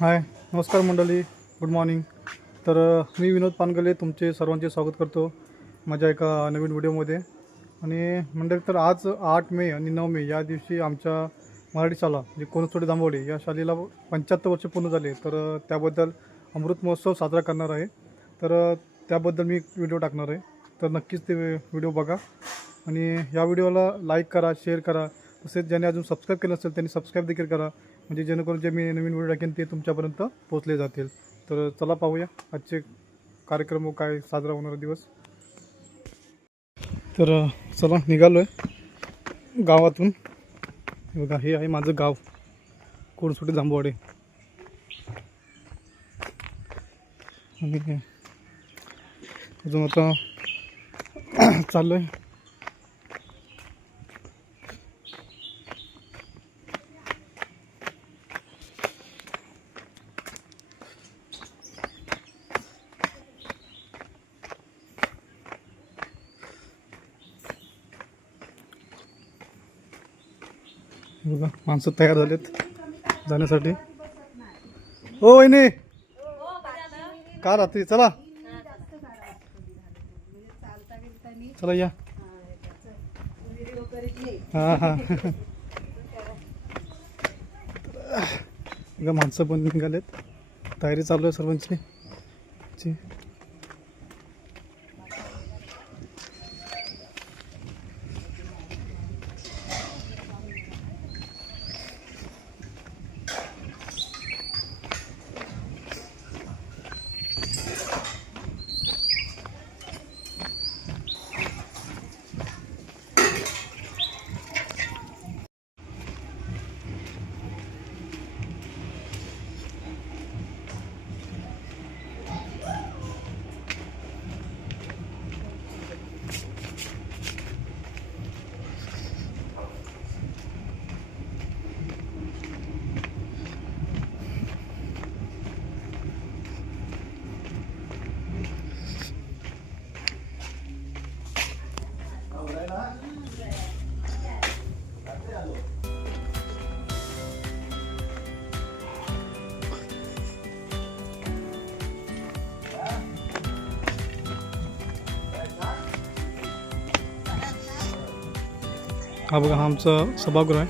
हाय, नमस्कार मंडळी. Good morning. तर मी विनोद पानगले तुमचे सर्वांचे स्वागत करतो माझ्या एका नवीन व्हिडिओमध्ये. आणि मंडळी, तर आज 8 मे आणि 9 मे या दिवशी आमच्या मराठी शाळा म्हणजे कोणसोडे जांभवडे या शाळेला 75 वर्ष पूर्ण झाले. तर त्याबद्दल अमृत महोत्सव साजरा करणार आहे. तर त्याबद्दल मी व्हिडिओ टाकणार आहे. तर नक्कीच ते व्हिडिओ बघा आणि या व्हिडिओला लाईक करा, शेअर करा. तसेच ज्याने अजून सबस्क्राईब केलं असेल त्यांनी सबस्क्राईब देखील करा, म्हणजे जेणेकरून जे मी नवीन व्हिडिओ टाकेन ते तुमच्यापर्यंत पोहोचले जातील. तर चला पाहूया आजचे कार्यक्रम व काय साजरा होणारा दिवस. तर चला निघालो आहे गावातून. बघा, हे आहे माझं गाव कोणसोडे जांभवडे. आणि अजून आता चाललो आहे. बघा, माणसं तयार झालेत जाण्यासाठी. हो वहिनी, का रात्री? चला चला या. हां हां बघा, माणसं पण निघालेत. तयारी चालू आहे सर्वांची. हा बघा, हा आमचं सभागृह आहे,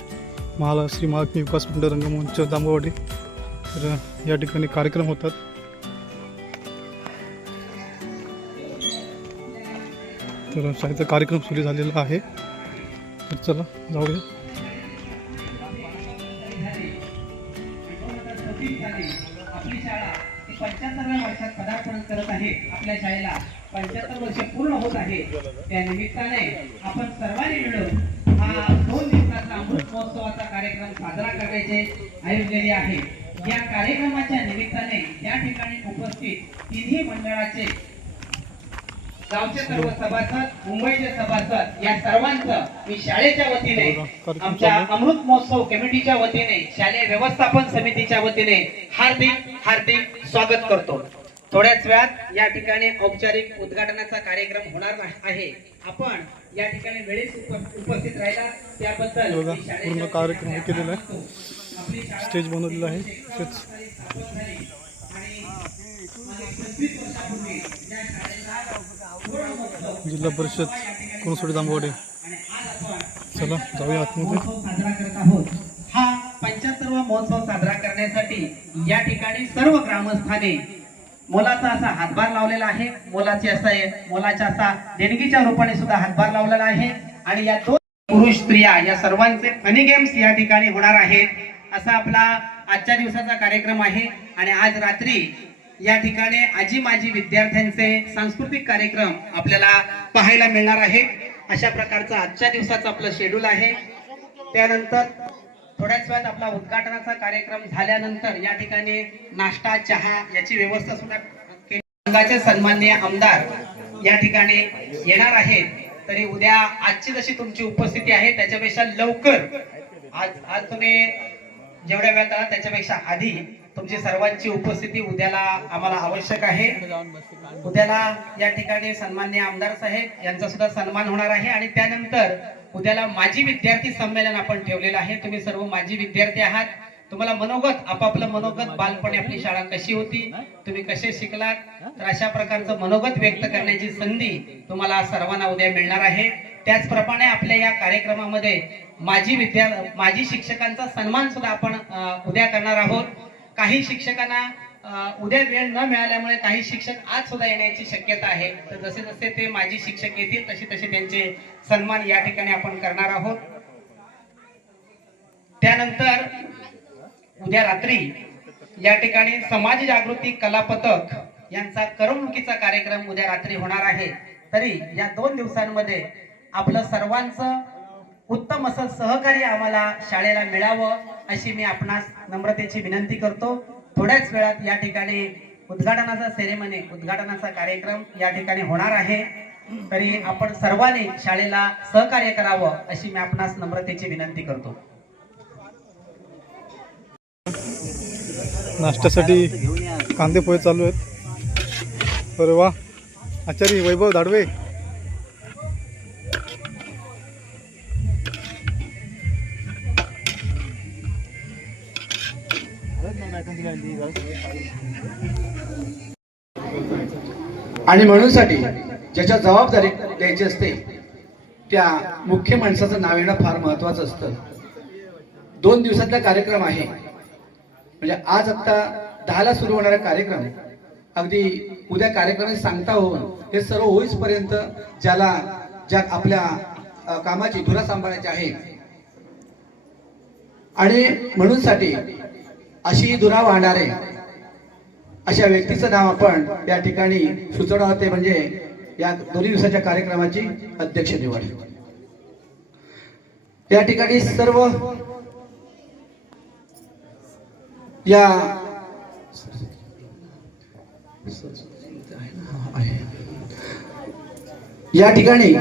श्री महालक्ष्मी विकास मंडळ रंगमंच जांभवडे. तर या ठिकाणी कार्यक्रम होतात. तर शाळेचा कार्यक्रम सुरू झालेला आहे. तर चला जाऊया. आपली शाळा 75व्या वर्षात पदार्पण करत आहे. आपल्या शाळेला 75 वर्ष पूर्ण होत आहे. त्या निमित्ताने आपण सर्वांनी मिळून हा 2 दिवसाचा अमृत महोत्सवाचा कार्यक्रम साजरा करण्याचे आयोजन आहे. या कार्यक्रमाच्या निमित्ताने या ठिकाणी उपस्थित तिन्ही मंडळाचे, गावचे सर्व सभासद, मुंबईचे सभासद, या सर्वांचं मी शाळेच्या वतीने, आमच्या अमृत महोत्सव कमिटीच्या वतीने, शालेय व्यवस्थापन समितीच्या वतीने हार्दिक हार्दिक स्वागत करतो. थोड्याच वेळात या ठिकाणी औपचारिक उद्घाटनाचा कार्यक्रम होणार आहे. आपण या ठिकाणी वेळेस उपस्थित राहिला त्याबद्दल पूर्ण कार्यक्रम केलेला आहे. स्टेज बनवलेला आहे. जिल्हा परिषद कोणसोडे जांभवडे. चला जाऊया आतमध्ये. साजरा करत आहोत. हा 75वा महोत्सव साजरा करण्यासाठी या ठिकाणी सर्व ग्रामस्थांनी मोलाचा असा हातभार लावलेला आहे. मोलाच्या असा देणगीच्या रूपाने सुद्धा हातभार लावलेला आहे. आणि या 2 पुरुष स्त्रिया या सर्वांचे फनी गेम्स या ठिकाणी होणार आहेत. असा आपला आजच्या दिवसाचा कार्यक्रम आहे. आणि आज रात्री या ठिकाणी आजी माजी विद्यार्थ्यांचे सांस्कृतिक कार्यक्रम आपल्याला पाहायला मिळणार आहे. अशा प्रकारचा आजच्या दिवसाचा आपलं शेड्यूल आहे. त्यानंतर थोड्याच वेळात आपला उद्घाटनाचा कार्यक्रम झाल्यानंतर या ठिकाणी नाश्ता, चहा याची व्यवस्था सुद्धा संघाचे सन्माननीय आमदार या ठिकाणी येणार आहेत. तरी उद्या आजची जशी तुमची उपस्थिती आहे त्याच्यापेक्षा लवकर आज तुम्ही जेवढ्या वेळात आला त्याच्यापेक्षा आधी तुमची सर्वांची उपस्थिती उद्याला आम्हाला आवश्यक आहे. उद्याला या ठिकाणी सन्माननीय आमदार साहेब यांचा सुद्धा सन्मान होणार आहे. आणि त्यानंतर उद्याला माजी विद्यार्थी संमेलन आपण ठेवलेलं आहे. तुम्ही सर्व माजी विद्यार्थी आहात. तुम्हाला मनोगत आपापलं मनोगत बालपणी आपली शाळा कशी होती, तुम्ही कसे शिकलात, तर अशा प्रकारचं मनोगत व्यक्त करण्याची संधी तुम्हाला सर्वांना उद्या मिळणार आहे. त्याचप्रमाणे आपल्या या कार्यक्रमामध्ये माजी शिक्षकांचा सन्मान सुद्धा आपण उद्या करणार आहोत. काही शिक्षकांना उद्या वेळ न मिळाल्यामुळे काही शिक्षक आज सुद्धा येण्याची शक्यता आहे. तर जसे जसे ते माजी शिक्षक येतील तसे तसे त्यांचे सन्मान या ठिकाणी आपण करणार आहोत. त्यानंतर उद्या रात्री या ठिकाणी समाज जागृती कला पथक यांचा करमणुकीचा कार्यक्रम उद्या रात्री होणार आहे. तरी या 2 दिवसांमध्ये आपलं सर्वांचं उत्तम असं सहकार्य आम्हाला शाळेला मिळावं अशी मी आपणास नम्रतेची विनंती करतो. थोड्याच वेळात या ठिकाणी उद्घाटनाचा कार्यक्रम या ठिकाणी होणार आहे. तरी आपण सर्वांनी शाळेला सहकार्य करावं अशी मी आपणास नम्रतेची विनंती करतो. नाश्त्यासाठी कांदे पोहे चालू आहेत. अरे वा, आचार्य वैभव धाडवे. आणि म्हणूनसाठी ज्याच्या जबाबदारी द्यायची असते त्या मुख्य माणसाचं नाव येणं फार महत्वाचं असतं. 2 दिवसातला कार्यक्रम आहे. म्हणजे आज आता 10ला सुरू होणारा कार्यक्रम अगदी उद्या कार्यक्रम सांगता होऊन हे सर्व होईपर्यंत ज्या आपल्या कामाची धुरा सांभाळायची आहे. आणि म्हणूनसाठी अशी धुरा वाहणारे अशा व्यक्तीचं नाव आपण या ठिकाणी सुचवणार होते, म्हणजे या 2 दिवसाच्या कार्यक्रमाची अध्यक्ष निवड. या ठिकाणी सर्व या ठिकाणी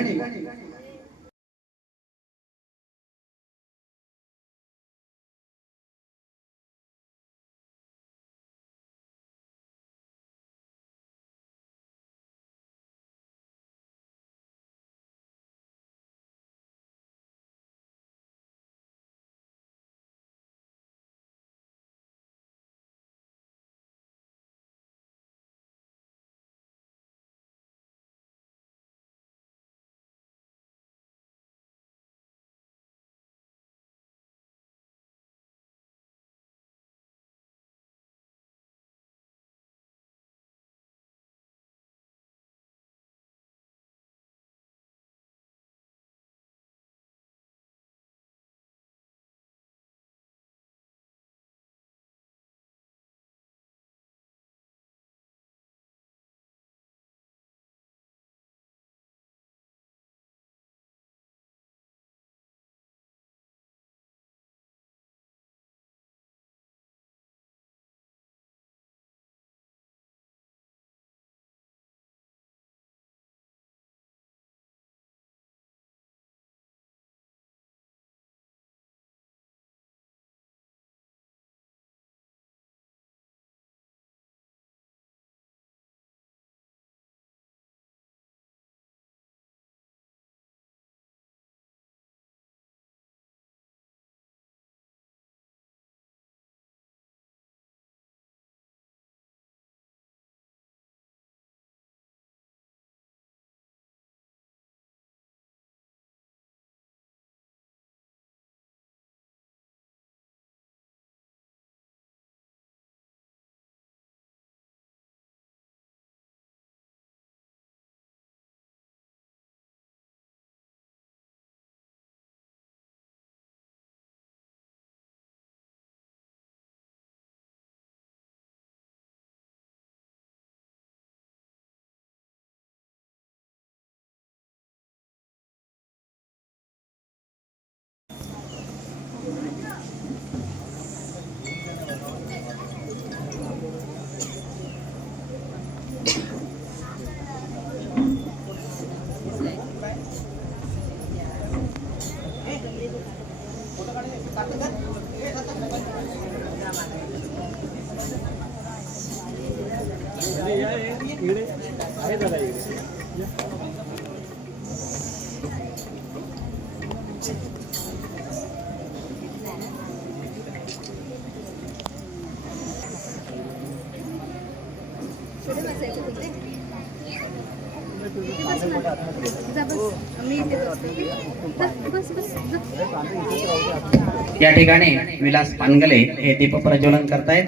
या ठिकाणी विलास पानगले हे दीप प्रज्वलन करतायत.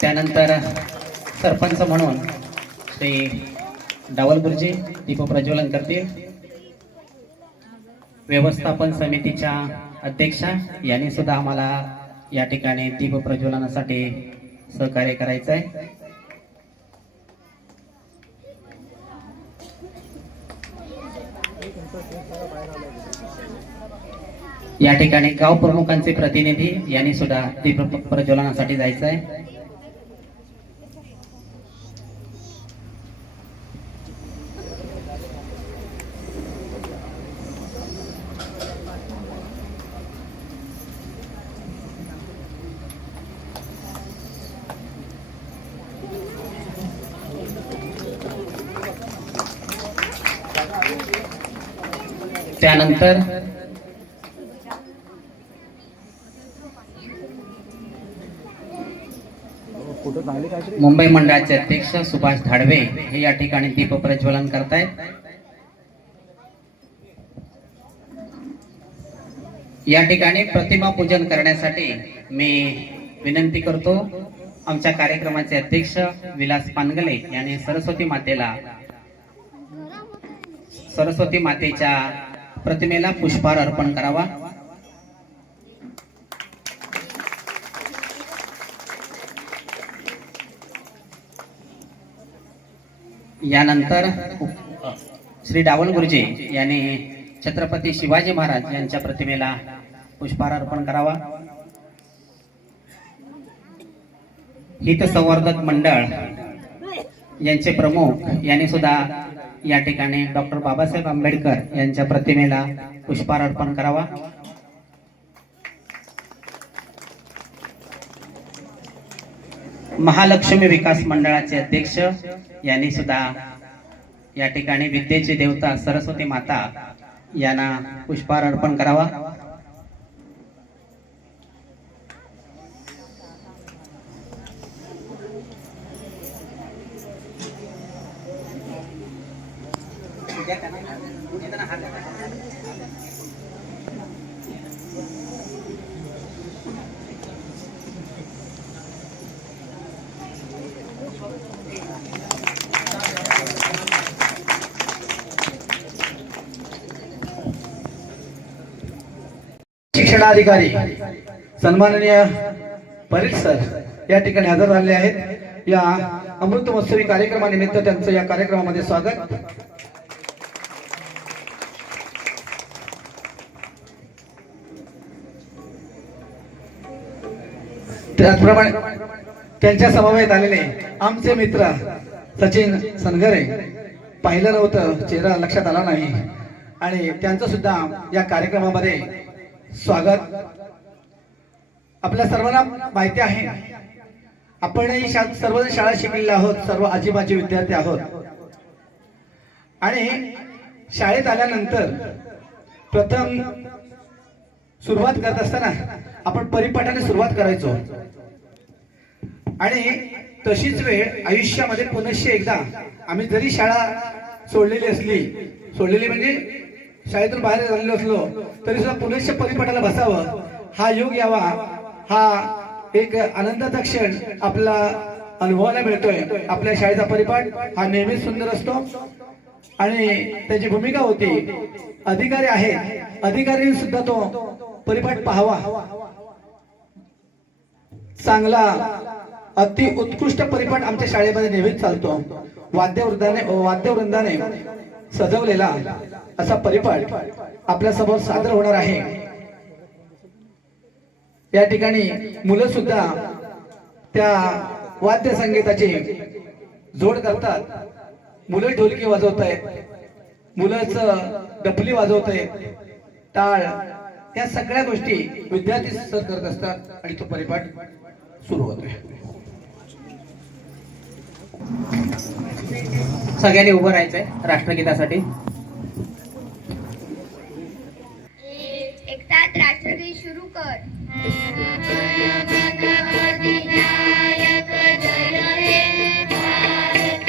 त्यानंतर सरपंच म्हणून श्री डावल गुरुजी दीप प्रज्वलन करतील. व्यवस्थापन समितीच्या अध्यक्षा यांनी सुद्धा आम्हाला या ठिकाणी दीप प्रज्वलनासाठी सहकार्य करायचं आहे. या ठिकाणी गाव प्रमुखांचे प्रतिनिधी यांनी सुद्धा दीप प्रज्वलनासाठी जायचं आहे. त्यानंतर मुंबई मंडळाचे अध्यक्ष सुभाष धाडवे हे या ठिकाणी दीप प्रज्वलन करतायत. या ठिकाणी प्रतिमा पूजन करण्यासाठी मी विनंती करतो आमच्या कार्यक्रमाचे अध्यक्ष विलास पानगले यांनी सरस्वती मातेच्या प्रतिमेला पुष्पहार अर्पण करावा. यानंतर श्री डावल गुरुजी यांनी छत्रपती शिवाजी महाराज यांच्या प्रतिमेला पुष्पहार अर्पण करावा. हित संवर्धक मंडळ यांचे प्रमुख यांनी सुद्धा या ठिकाणी डॉक्टर बाबासाहेब आंबेडकर यांच्या प्रतिमेला पुष्पहार अर्पण करावा. महालक्ष्मी विकास मंडळाचे अध्यक्ष यांनी सुद्धा या ठिकाणी विद्येची देवता सरस्वती माता यांना पुष्पहार अर्पण करावा. शिक्षणाधिकारी सन्माननीय परीट सर या ठिकाणी हजर झाले आहेत. या अमृत महोत्सवी कार्यक्रमानिमित्त त्यांचं या कार्यक्रमामध्ये स्वागत. त्याचप्रमाणे त्यांच्या समवेत आलेले आमचे मित्र सचिन सनगरे, पाहिलं नव्हतं, चेहरा लक्षात आला नाही, आणि त्यांचं सुद्धा या कार्यक्रमामध्ये स्वागत. आपल्या सर्वांना माहिती आहे आपणही सर्वजण शाळा शिकलेले आहोत, सर्व आजीबाजी विद्यार्थी आहोत, आणि शाळेत आल्यानंतर प्रथम सुरुवात करत असताना आपण परिपाठाने सुरुवात करायचो, आणि तशीच वेळ आयुष्यामध्ये पुनश्च एकदा आम्ही जरी शाळा सोडलेली म्हणजे शाळेतून बाहेर झालेलो असलो तरी सुद्धा पुनश्च परिपाठाला बसावं, हा योग यावा, हा एक आनंदाचा क्षण आपला अनुभवायला मिळतोय. आपल्या शाळेचा परिपाठ हा नेहमीच सुंदर असतो, आणि त्याची भूमिका होती अधिकारी आहे, अधिकारी सुद्धा तो परिपाठ पाहावा. चांगला अति उत्कृष्ट परिपाठ आमच्या शाळेमध्ये नेहमीच चालतो. वाद्यवृंदाने सजवलेला असा परिपाठ आपल्या समोर सादर होणार आहे. या ठिकाणी मुलं सुद्धा त्या वाद्य संगीताची जोड करतात. मुलं ढोलकी वाजवत आहेत, मुलंच डफली वाजवत आहेत, टाळ, या सगळ्या गोष्टी विद्यार्थी सर करत असतात, आणि तो परिपाठ सुरू होतोय. सगळ्यांनी उभं राहायचंय राष्ट्रगीतासाठी. एक साथ राष्ट्रगीत शुरू कर. जय हे भारत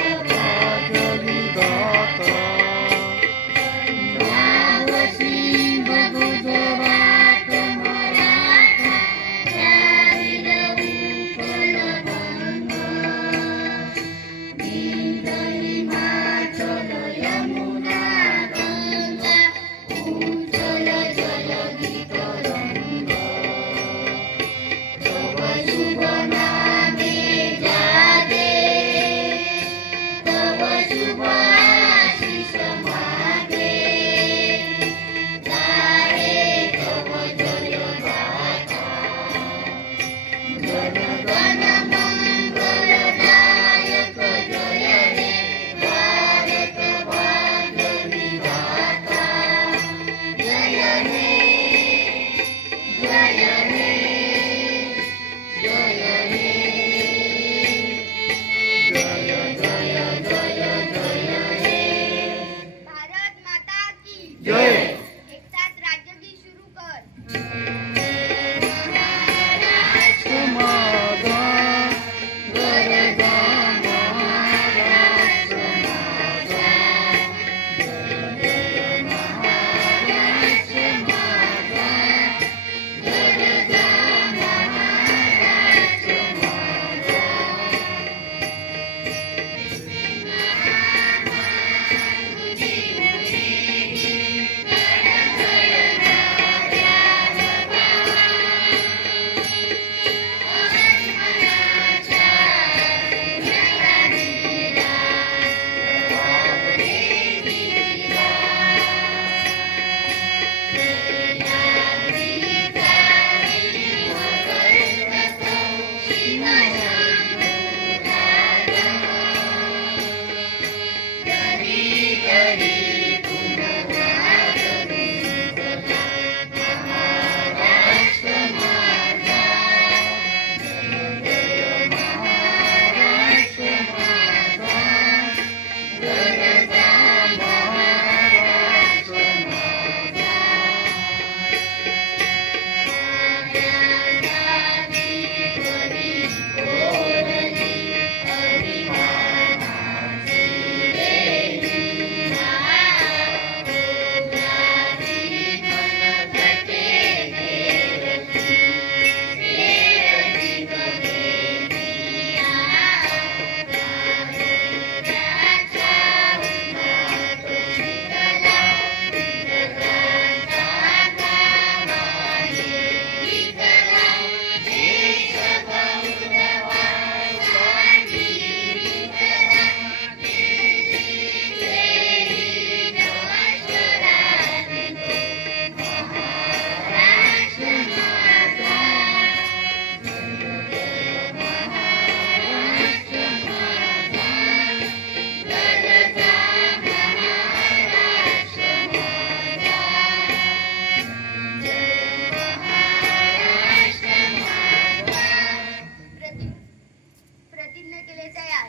प्रतिज्ञा केले तयार.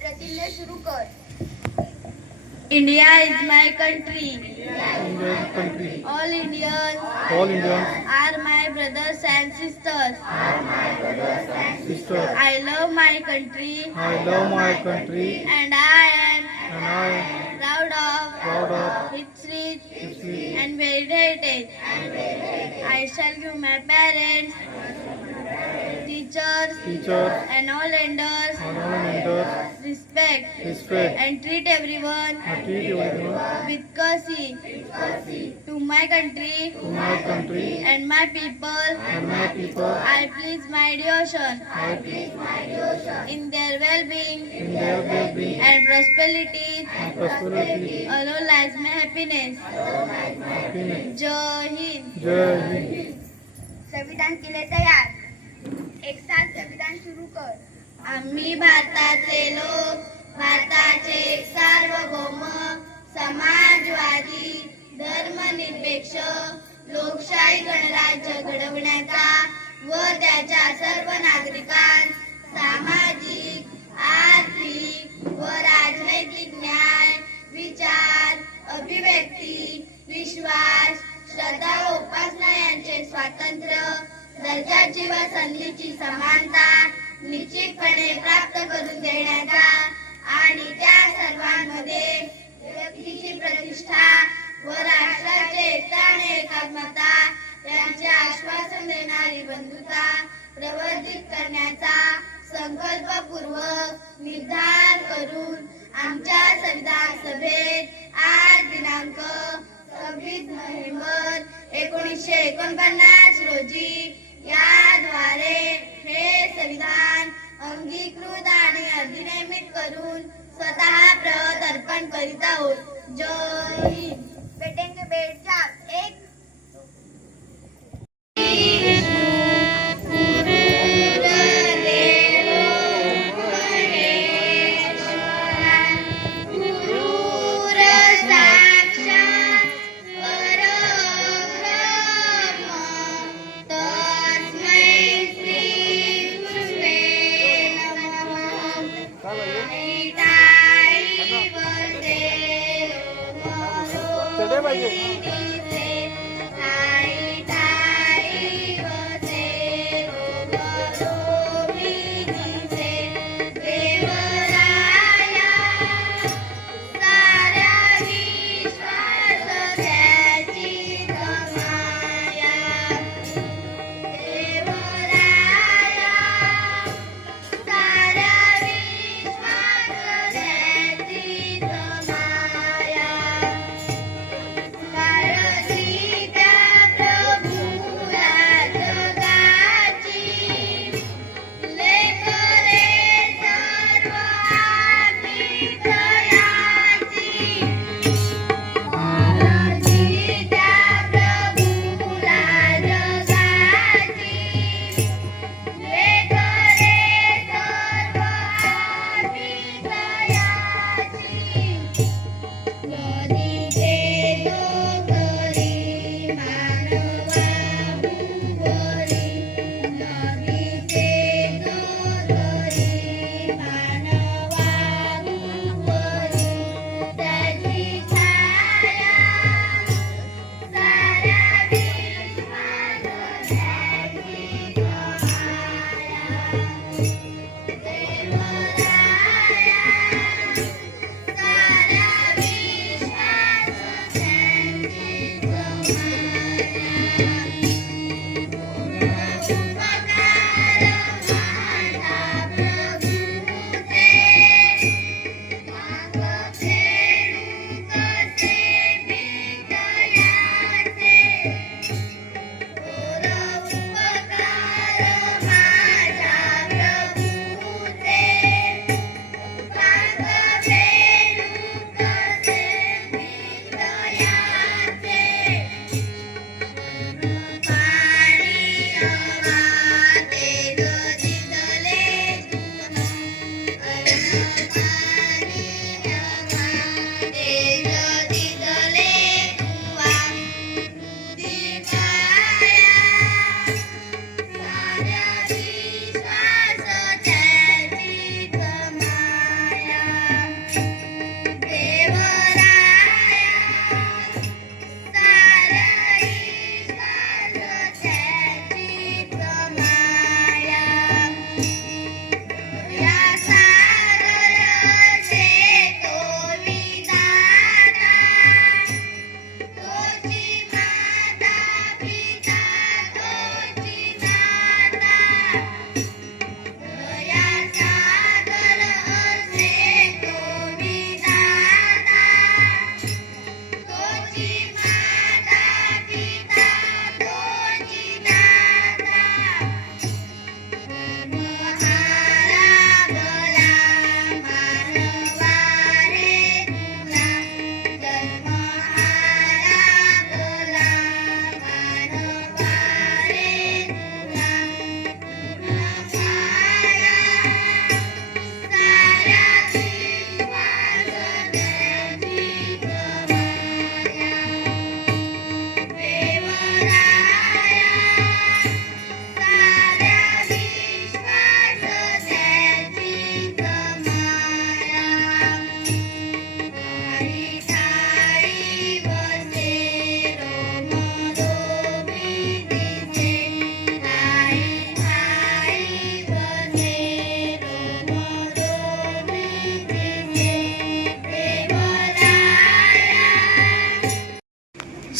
प्रतिज्ञा सुरू कर. India is my country. Indian country. All Indians All Indians, are my brothers and sisters. sisters. I love my country I love my country and I am and I am proud of proud of its rich its rich and varied heritage. I shall give my parents, teachers, teachers and all elders and all mentors respect and treat everyone and treat everyone with courtesy. To my country to my country and my people, and my people. I please my devotion I please in their well-being in their well-being and prosperity. and prosperity. Alone lies my happiness. Happiness. Jai Hind. जय हिंद. संविधान केले तयार. एक साथ संविधान सुरू कर. आम्ही भारताचे लोक, भारताचे सार्वभौम, समाजवादी, धर्मनिरपेक्ष, लोकशाही गणराज्य घडवण्याचा व त्याच्या सर्व नागरिकांस सामाजिक, आर्थिक व राजनैतिक न्याय, विचार, अभिव्यक्ती, विश्वास, श्रद्धा व उपासना यांचे स्वातंत्र्य, दर्जाची व संधीची समानता निश्चितपणे प्राप्त करून देण्याचा आणि त्या सर्वांमध्ये व्यक्तीची प्रतिष्ठा व राष्ट्राचे एकता आणि एकात्मता यांचे आश्वासन देणारी बंधुता प्रवर्धित करण्याचा संकल्पपूर्वक निर्धार करून आमच्या संविधान सभेत आज दिनांक 26 नोव्हेंबर 1949 रोजी याद्वारे हे संविधान अंगीकृत आणि अधिनियमित करून स्वतः प्रत अर्पण करीत आहोत. जय हिंद. बेटेंगे बेट जाओ. एक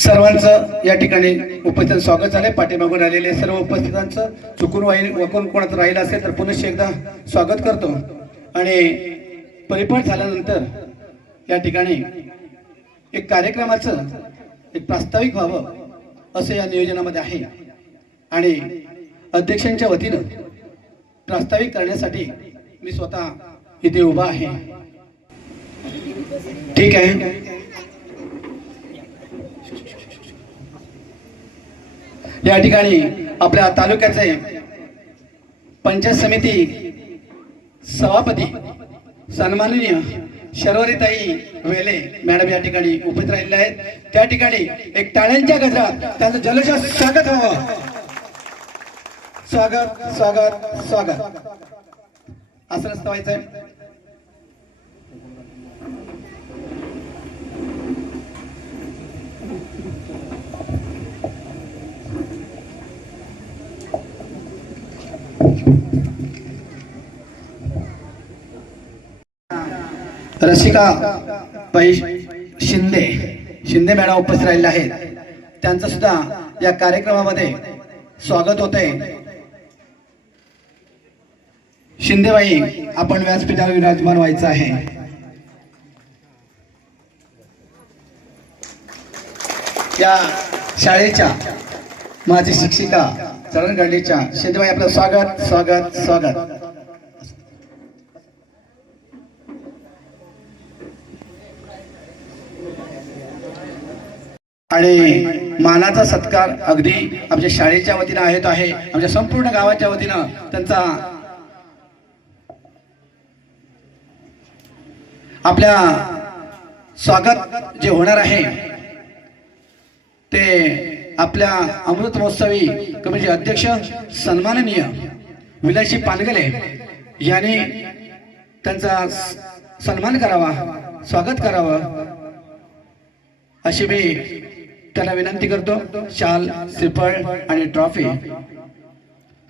सर्वांचं या ठिकाणी उपस्थित स्वागत झालंय. पाठीमागून आलेले सर्व उपस्थितांचं वकून कोणाचं राहिलं असेल तर पुनश्च एकदा स्वागत करतो. आणि परिपाठ झाल्यानंतर या ठिकाणी एक कार्यक्रमाचं एक प्रास्ताविक व्हावं असं या नियोजनामध्ये आहे. आणि अध्यक्षांच्या वतीनं प्रास्ताविक करण्यासाठी मी स्वतः इथे उभा आहे. ठीक आहे. या ठिकाणी आपल्या तालुक्याचे पंचायत समिती सभापती सन्माननीय शर्वरीताई वेले मॅडम या ठिकाणी उपस्थित राहिलेले आहेत. त्या ठिकाणी एक टाळ्यांच्या गजरात त्यांचं जल्लोषात स्वागत व्हावं. स्वागत स्वागत स्वागत. आसनस्थ व्हायचंय. रसिका बाई शिंदे मॅडम उपस्थित राहिलेले आहेत. त्यांचं सुद्धा या कार्यक्रमामध्ये स्वागत होतंय. शिंदेबाई आपण व्यासपीठावर विराजमान व्हायचं आहे. या शाळेच्या माझी शिक्षिका चरणगंडीच्या शिंदेबाई आपलं स्वागत स्वागत स्वागत. आणि मानाचा सत्कार अगदी आमच्या शाळेच्या वतीनं आहे. आमच्या संपूर्ण गावाच्या वतीनं त्यांचा आपल्या स्वागत जे होणार आहे ते आपल्या अमृत महोत्सवी कमिटीचे अध्यक्ष सन्माननीय विलासजी पानगले यांनी त्यांचा सन्मान करावा, स्वागत करावं अशी मी त्यांना विनंती करतो. शाल, श्रीफळ आणि ट्रॉफी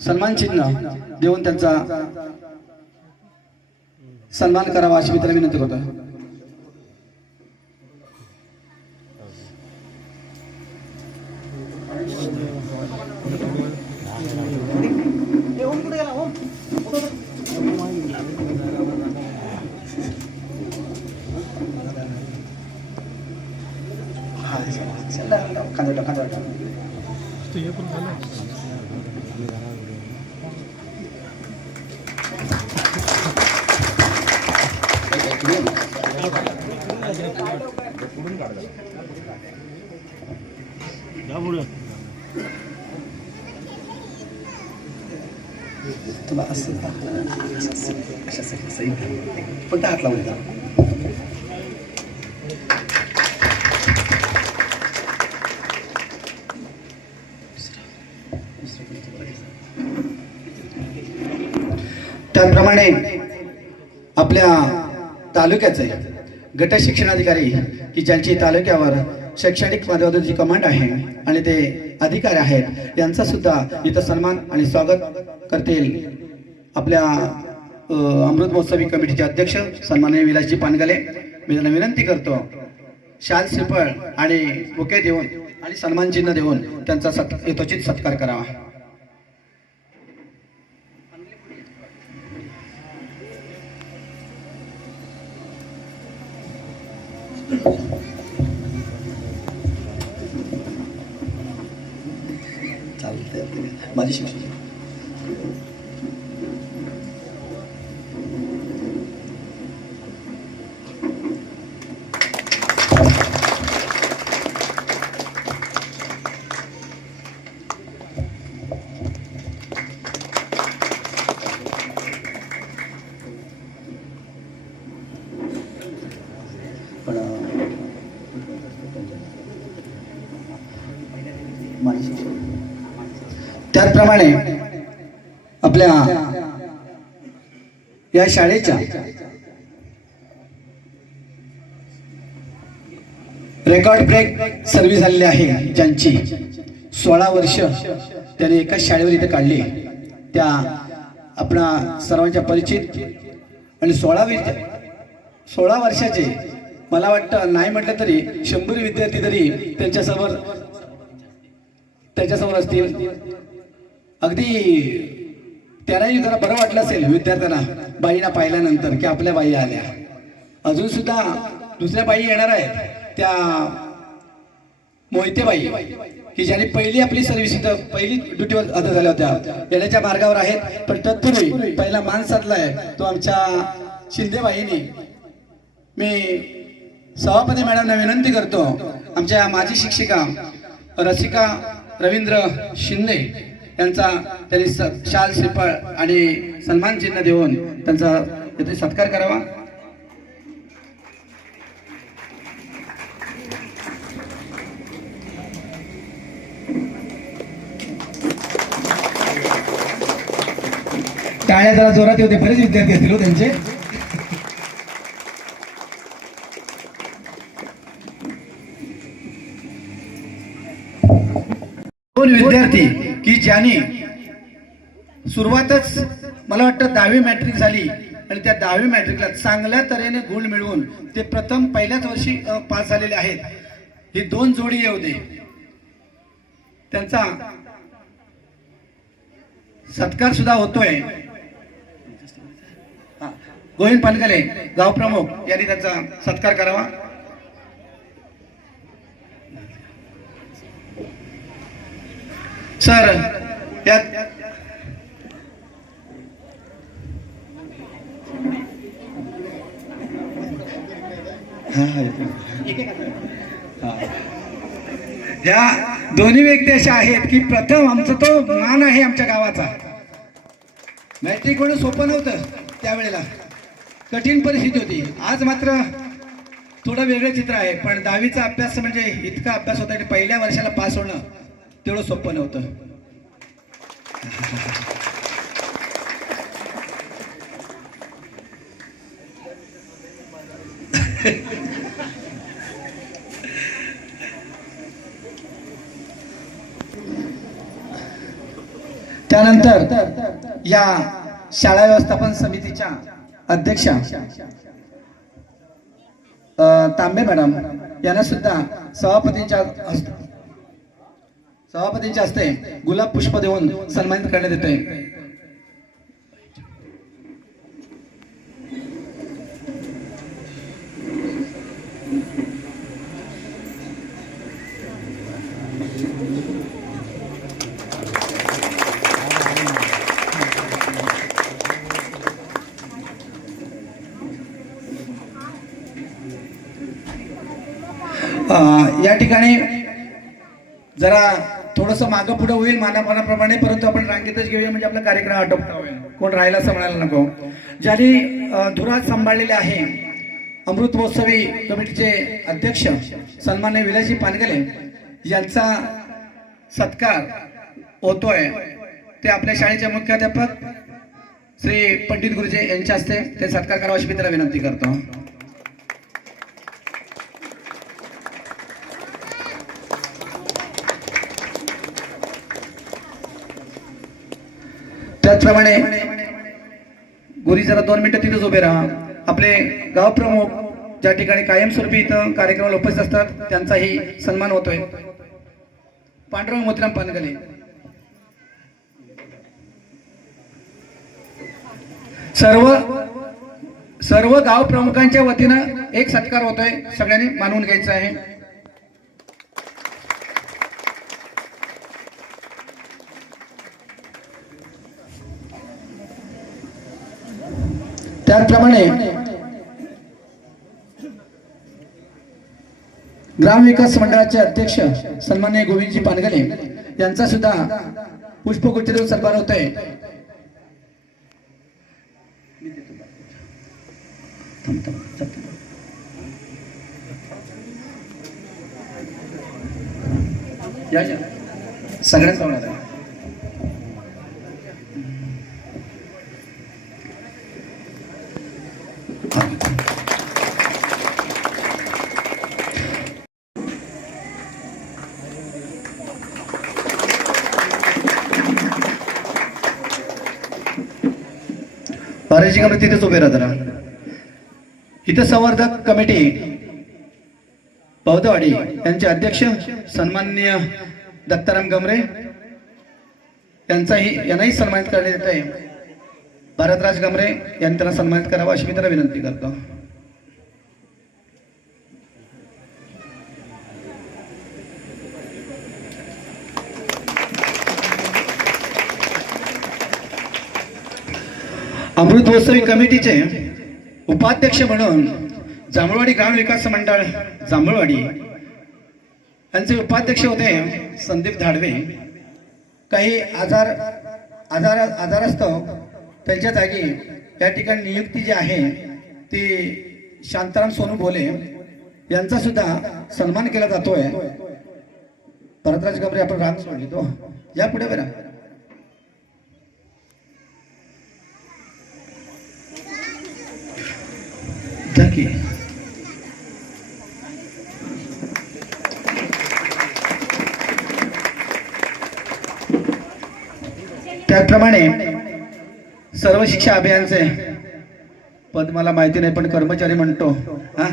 सन्मान चिन्ह देऊन त्यांचा सन्मान करावा अशी मी त्याला विनंती करतो. तुला असं पण हात लावून त्याचप्रमाणे आपल्या तालुक्याचे गट शिक्षणाधिकारी की ज्यांची तालुक्यावर शैक्षणिक पदावरची कमांड आहे आणि ते अधिकारी आहेत यांचा सुद्धा इथं सन्मान आणि स्वागत करतील. आपल्या अमृत महोत्सवी कमिटीचे अध्यक्ष सन्माननीय विलासजी पानगले मी त्यांना विनंती करतो शाल, श्रीफळ आणि बुके देऊन आणि सन्मान चिन्ह देऊन त्यांचा यथोचित सत्कार करावा. माझी शिक्षण त्याचप्रमाणे आपल्या या शाळेच्या रेकॉर्ड ब्रेक सर्व्हिस झालेली आहे ज्यांची 16 वर्ष त्यांनी एकाच शाळेवर इथे काढली त्या आपणा सर्वांच्या परिचित आणि 16 वर्षाचे मला वाटतं नाही म्हटलं तरी 100 विद्यार्थी तरी त्यांच्यासमोर असतील. अगदी त्यांनाही जरा बरं वाटलं असेल विद्यार्थ्यांना बाईंना पाहिल्यानंतर की आपल्या बाई आल्या. अजून सुद्धा दुसऱ्या बाई येणार आहेत, त्या मोहितेबाई की ज्यांनी पहिली आपली सर्व्हिस इथं पहिली ड्युटीवर हजर झाल्या होत्या, येण्याच्या मार्गावर आहेत. पण तत्पूर्वी पहिला मान साधलाय तो आमच्या शिंदेबाईंनी. मी सभापती मॅडमना विनंती करतो, आमच्या माजी शिक्षिका रसिका रवींद्र शिंदे यांचा त्यांनी शाल श्रीफळ आणि सन्मान चिन्ह देऊन त्यांचा येथे सत्कार करावा. टाळ्या जरा जोरात होते, बरेच विद्यार्थी असतील हो त्यांचे. दोन विद्यार्थी की ज्यांनी सुरुवातच मला वाटतं 10वी मॅट्रिक झाली आणि त्या 10वी मॅट्रिकला चांगल्या तऱ्हेने गुण मिळवून ते प्रथम पहिल्याच वर्षी पास झालेले आहेत. ही 2 जोडी येऊ दे, त्यांचा सत्कार सुद्धा होतोय. गोविंद पानगले गाव प्रमुख यांनी त्यांचा सत्कार करावा. सर यात या दोन्ही व्यक्ती अशा आहेत की प्रथम आमचा तो मान आहे आमच्या गावाचा. मॅट्रिक होणं सोपं नव्हतं, त्यावेळेला कठीण परिस्थिती होती. आज मात्र थोडं वेगळं चित्र आहे, पण 10वीचा अभ्यास म्हणजे इतका अभ्यास होता की पहिल्या वर्षाला पास होणं तेवढं सोपं नव्हतं. त्यानंतर या शाळा व्यवस्थापन समितीच्या अध्यक्षा तांबे मॅडम यांना सुद्धा सभापतींच्या हस्ते गुलाब पुष्प देऊन सन्मानित करण्यात येते. या ठिकाणी जरा थोडस मागं पुढे होईल मानाप्रमाणे, परंतु आपण रांगेतच घेऊया म्हणजे आपला कार्यक्रम आटोपता होईल, कोण राहायला असं म्हणायला नको. ज्यांनी धुरा सांभाळलेले आहे अमृत महोत्सवी कमिटीचे अध्यक्ष सन्माननीय विलासजी पानगले यांचा सत्कार होतोय. ते आपल्या शाळेचे मुख्याध्यापक श्री पंडित गुरुजी यांच्या हस्ते ते सत्कार करावा अशी मी त्याला विनंती करतो. त्याचप्रमाणे गुरी जरा 2 मिनिटं तिथेच उभे राहा. आपले गाव प्रमुख ज्या ठिकाणी कायमस्वरूपी इथं कार्यक्रमाला उपस्थित असतात त्यांचाही सन्मान होतोय. पांडुरंग मोतीराम पानगले. सर्व गाव प्रमुखांच्या वतीनं एक सत्कार होतोय, सगळ्यांनी मानवून घ्यायचं आहे. त्याचप्रमाणे ग्रामविकास मंडळाचे अध्यक्ष सन्माननीय गोविंदजी पानगले यांचा सुद्धा पुष्पगुच्छ देऊन सन्मान होतोय. सगळ्यांचा होणार आहे. तिथेच उभे राहा. इथं संवर्धक कमिटी बौद्धवाडी यांचे अध्यक्ष सन्माननीय दत्ताराम गमरे यांनाही सन्मानित करण्यात येत आहे. भारतराज गमरे यांनी त्यांना सन्मानित करावा अशी मी त्यांना विनंती करतो. अमृत महोत्सवी कमिटीचे उपाध्यक्ष म्हणून जांभूळवाडी ग्राम विकास मंडळ जांभूळवाडी यांचे उपाध्यक्ष होते संदीप धाडवे. काही आजारास्तव त्यांच्या जागी या ठिकाणी नियुक्ती जी आहे ती शांताराम सोनू बोले यांचा सुद्धा सन्मान केला जातोय. भरतराज गमरे आपण रांग सोडली तो या पुढे बरा. त्याचप्रमाणे सर्व शिक्षा अभियानचे पद मला माहिती नाही पण कर्मचारी म्हणतो हा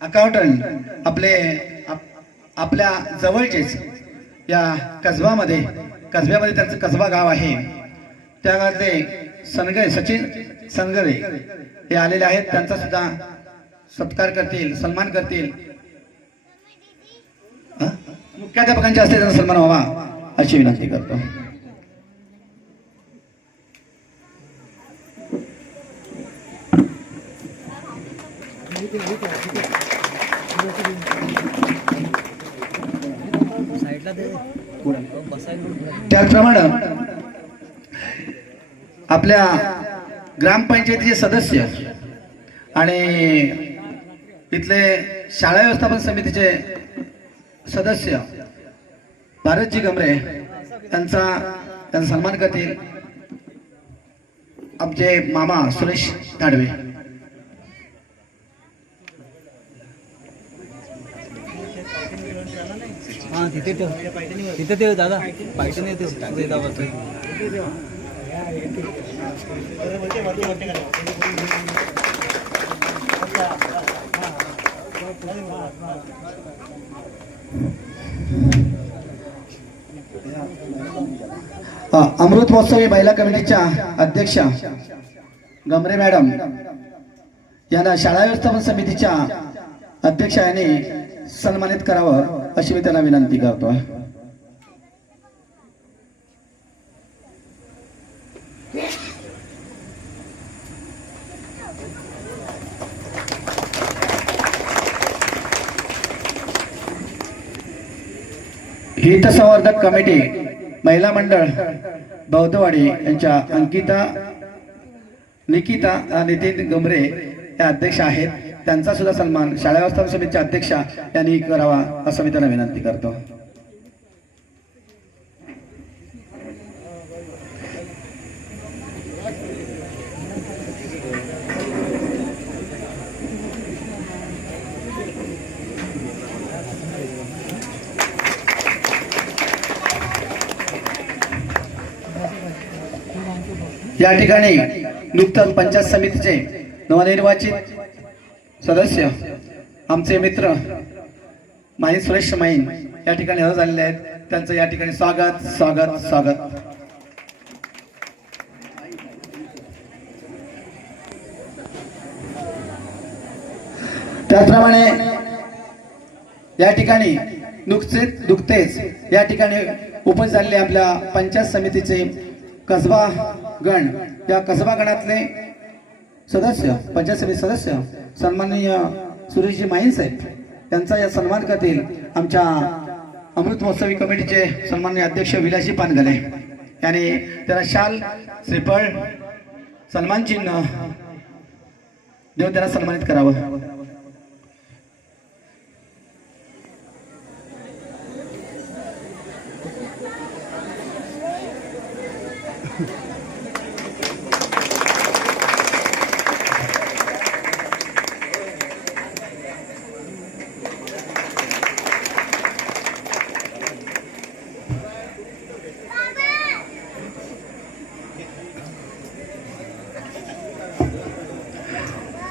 अकाउंटंट आपल्या जवळचेच या कसब्यामध्ये त्यांचं कसबा गाव आहे त्या गावातले सनगरे सचिन सनगरे हे आलेले आहेत. त्यांचा सुद्धा सत्कार करतील सन्मान करतील. मुख्याध्यापकांच्या हस्ते त्यांचा सन्मान व्हावा अशी विनंती करतो. त्याचप्रमाणे आपल्या ग्रामपंचायतीचे सदस्य आणि इथले शाळा व्यवस्थापन समितीचे सदस्य भारतजी गमरे त्यांचा सन्मान करतील आमचे मामा सुरेश धाडवे. तिथे ते दादा पायटन येते अमृत महोत्सवी महिला कमिटीच्या अध्यक्षा गमरे मॅडम यांना शाळा व्यवस्थापन समितीच्या अध्यक्ष यांनी सन्मानित करावं अशी मी त्यांना विनंती करतो. हितसंवर्धक कमिटी महिला मंडळ बौद्धवाडी यांच्या निकिता नितीन गमरे या अध्यक्ष आहेत. त्यांचा सुद्धा सन्मान शाळा व्यवस्थापन समितीच्या अध्यक्षा यांनी करावा असं मी त्यांना विनंती करतो. या ठिकाणी नुकतंच पंचायत समितीचे नवनिर्वाचित सदस्य आमचे मित्र माहीन सुरेश माहीन या ठिकाणी हजर झालेले आहेत. त्यांचं या ठिकाणी स्वागत स्वागत स्वागत. त्याचप्रमाणे या ठिकाणी नुकतेच या ठिकाणी उपस्थित झालेले आपल्या पंचायत समितीचे कसबा गण या कसबा गणातले सदस्य पंचायत समिती सदस्य सन्माननीय सुरेशजी माहीन साहेब यांचा या सन्मान करतील आमच्या अमृत महोत्सवी कमिटीचे सन्माननीय अध्यक्ष विलासजी पानगले यांनी त्याला शाल श्रीफळ सन्मान चिन्ह देऊन त्याला सन्मानित करावं.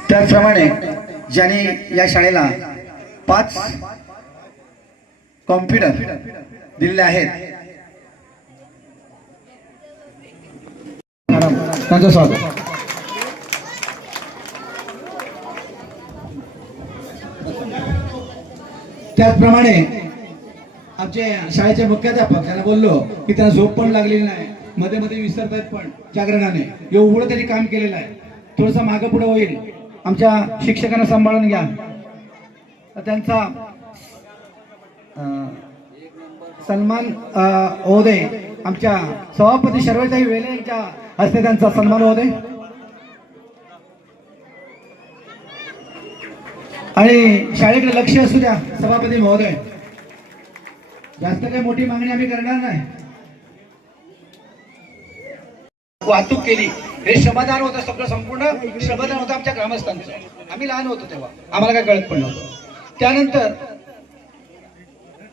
त्याचप्रमाणे ज्यांनी या शाळेला 5 कॉम्प्युटर दिलेले आहेत. त्यांचं स्वागत. त्याचप्रमाणे आमचे शाळेचे मुख्याध्यापक यांना बोललो की त्यांना झोप पण लागलेली नाही, मध्ये मध्ये विसरतायत पण जागरणाने. एवढं त्यांनी काम केलेलं आहे. थोडंसं मागं पुढे होईल, आमच्या शिक्षकांना सांभाळून घ्या. त्यांचा सन्मान होऊ दे. आमच्या सभापती शर्वताई वेले यांच्या हस्ते त्यांचा सन्मान होऊ दे. आणि शाळेकडे लक्ष असू द्या सभापती महोदय. जास्त काही मोठी मागणी आम्ही करणार नाही. वाहतूक केली, हे श्रमदान होतं, सगळं संपूर्ण श्रमदान होतं आमच्या ग्रामस्थांचं. आम्ही लहान होतो तेव्हा, आम्हाला काय कळत पण नव्हतं. त्यानंतर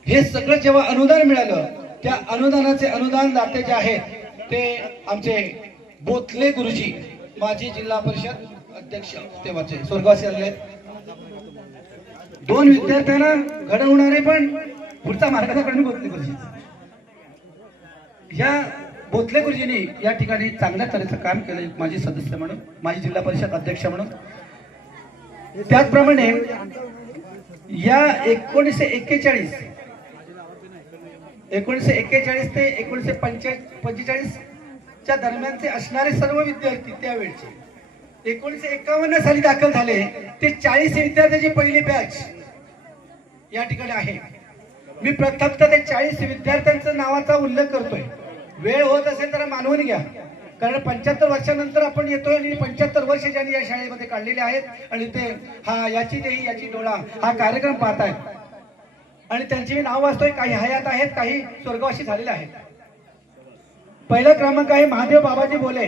हे सगळं जेव्हा अनुदान मिळालं, त्या अनुदानाचे अनुदान दाते जे आहेत ते आमचे बोथले गुरुजी, माजी जिल्हा परिषद अध्यक्ष तेव्हाचे, स्वर्गवासी झाले. 2 विद्यार्थ्यांना घडवणारे पण पुढचा मार्गदर्शन बोथले गुरुजी. या बोथले गुरुजींनी या ठिकाणी चांगल्या तऱ्हेचं काम केलं, माजी सदस्य म्हणून, माजी जिल्हा परिषद अध्यक्ष म्हणून. त्याचप्रमाणे या 1941 ते 1945 च्या दरम्यानचे असणारे सर्व विद्यार्थी त्यावेळचे 1951 साली दाखल झाले ते 40 विद्यार्थ्यांची पहिली बॅच या ठिकाणी आहे. मी प्रथमतः ते 40 विद्यार्थ्यांचा नावाचा उल्लेख करतोय. वेळ होत असेल तर मानवून घ्या, कारण 75 वर्षानंतर आपण येतोय आणि 75 वर्ष ज्यांनी या शाळेमध्ये काढलेले आहेत आणि ते हा याची देही याची डोळा हा कार्यक्रम पाहतायत. आणि त्यांची मी नाव वाचतोय. काही हयात आहेत, काही स्वर्गवासी झालेले आहेत. पहिला क्रमांक आहे महादेव बाबाजी बोले,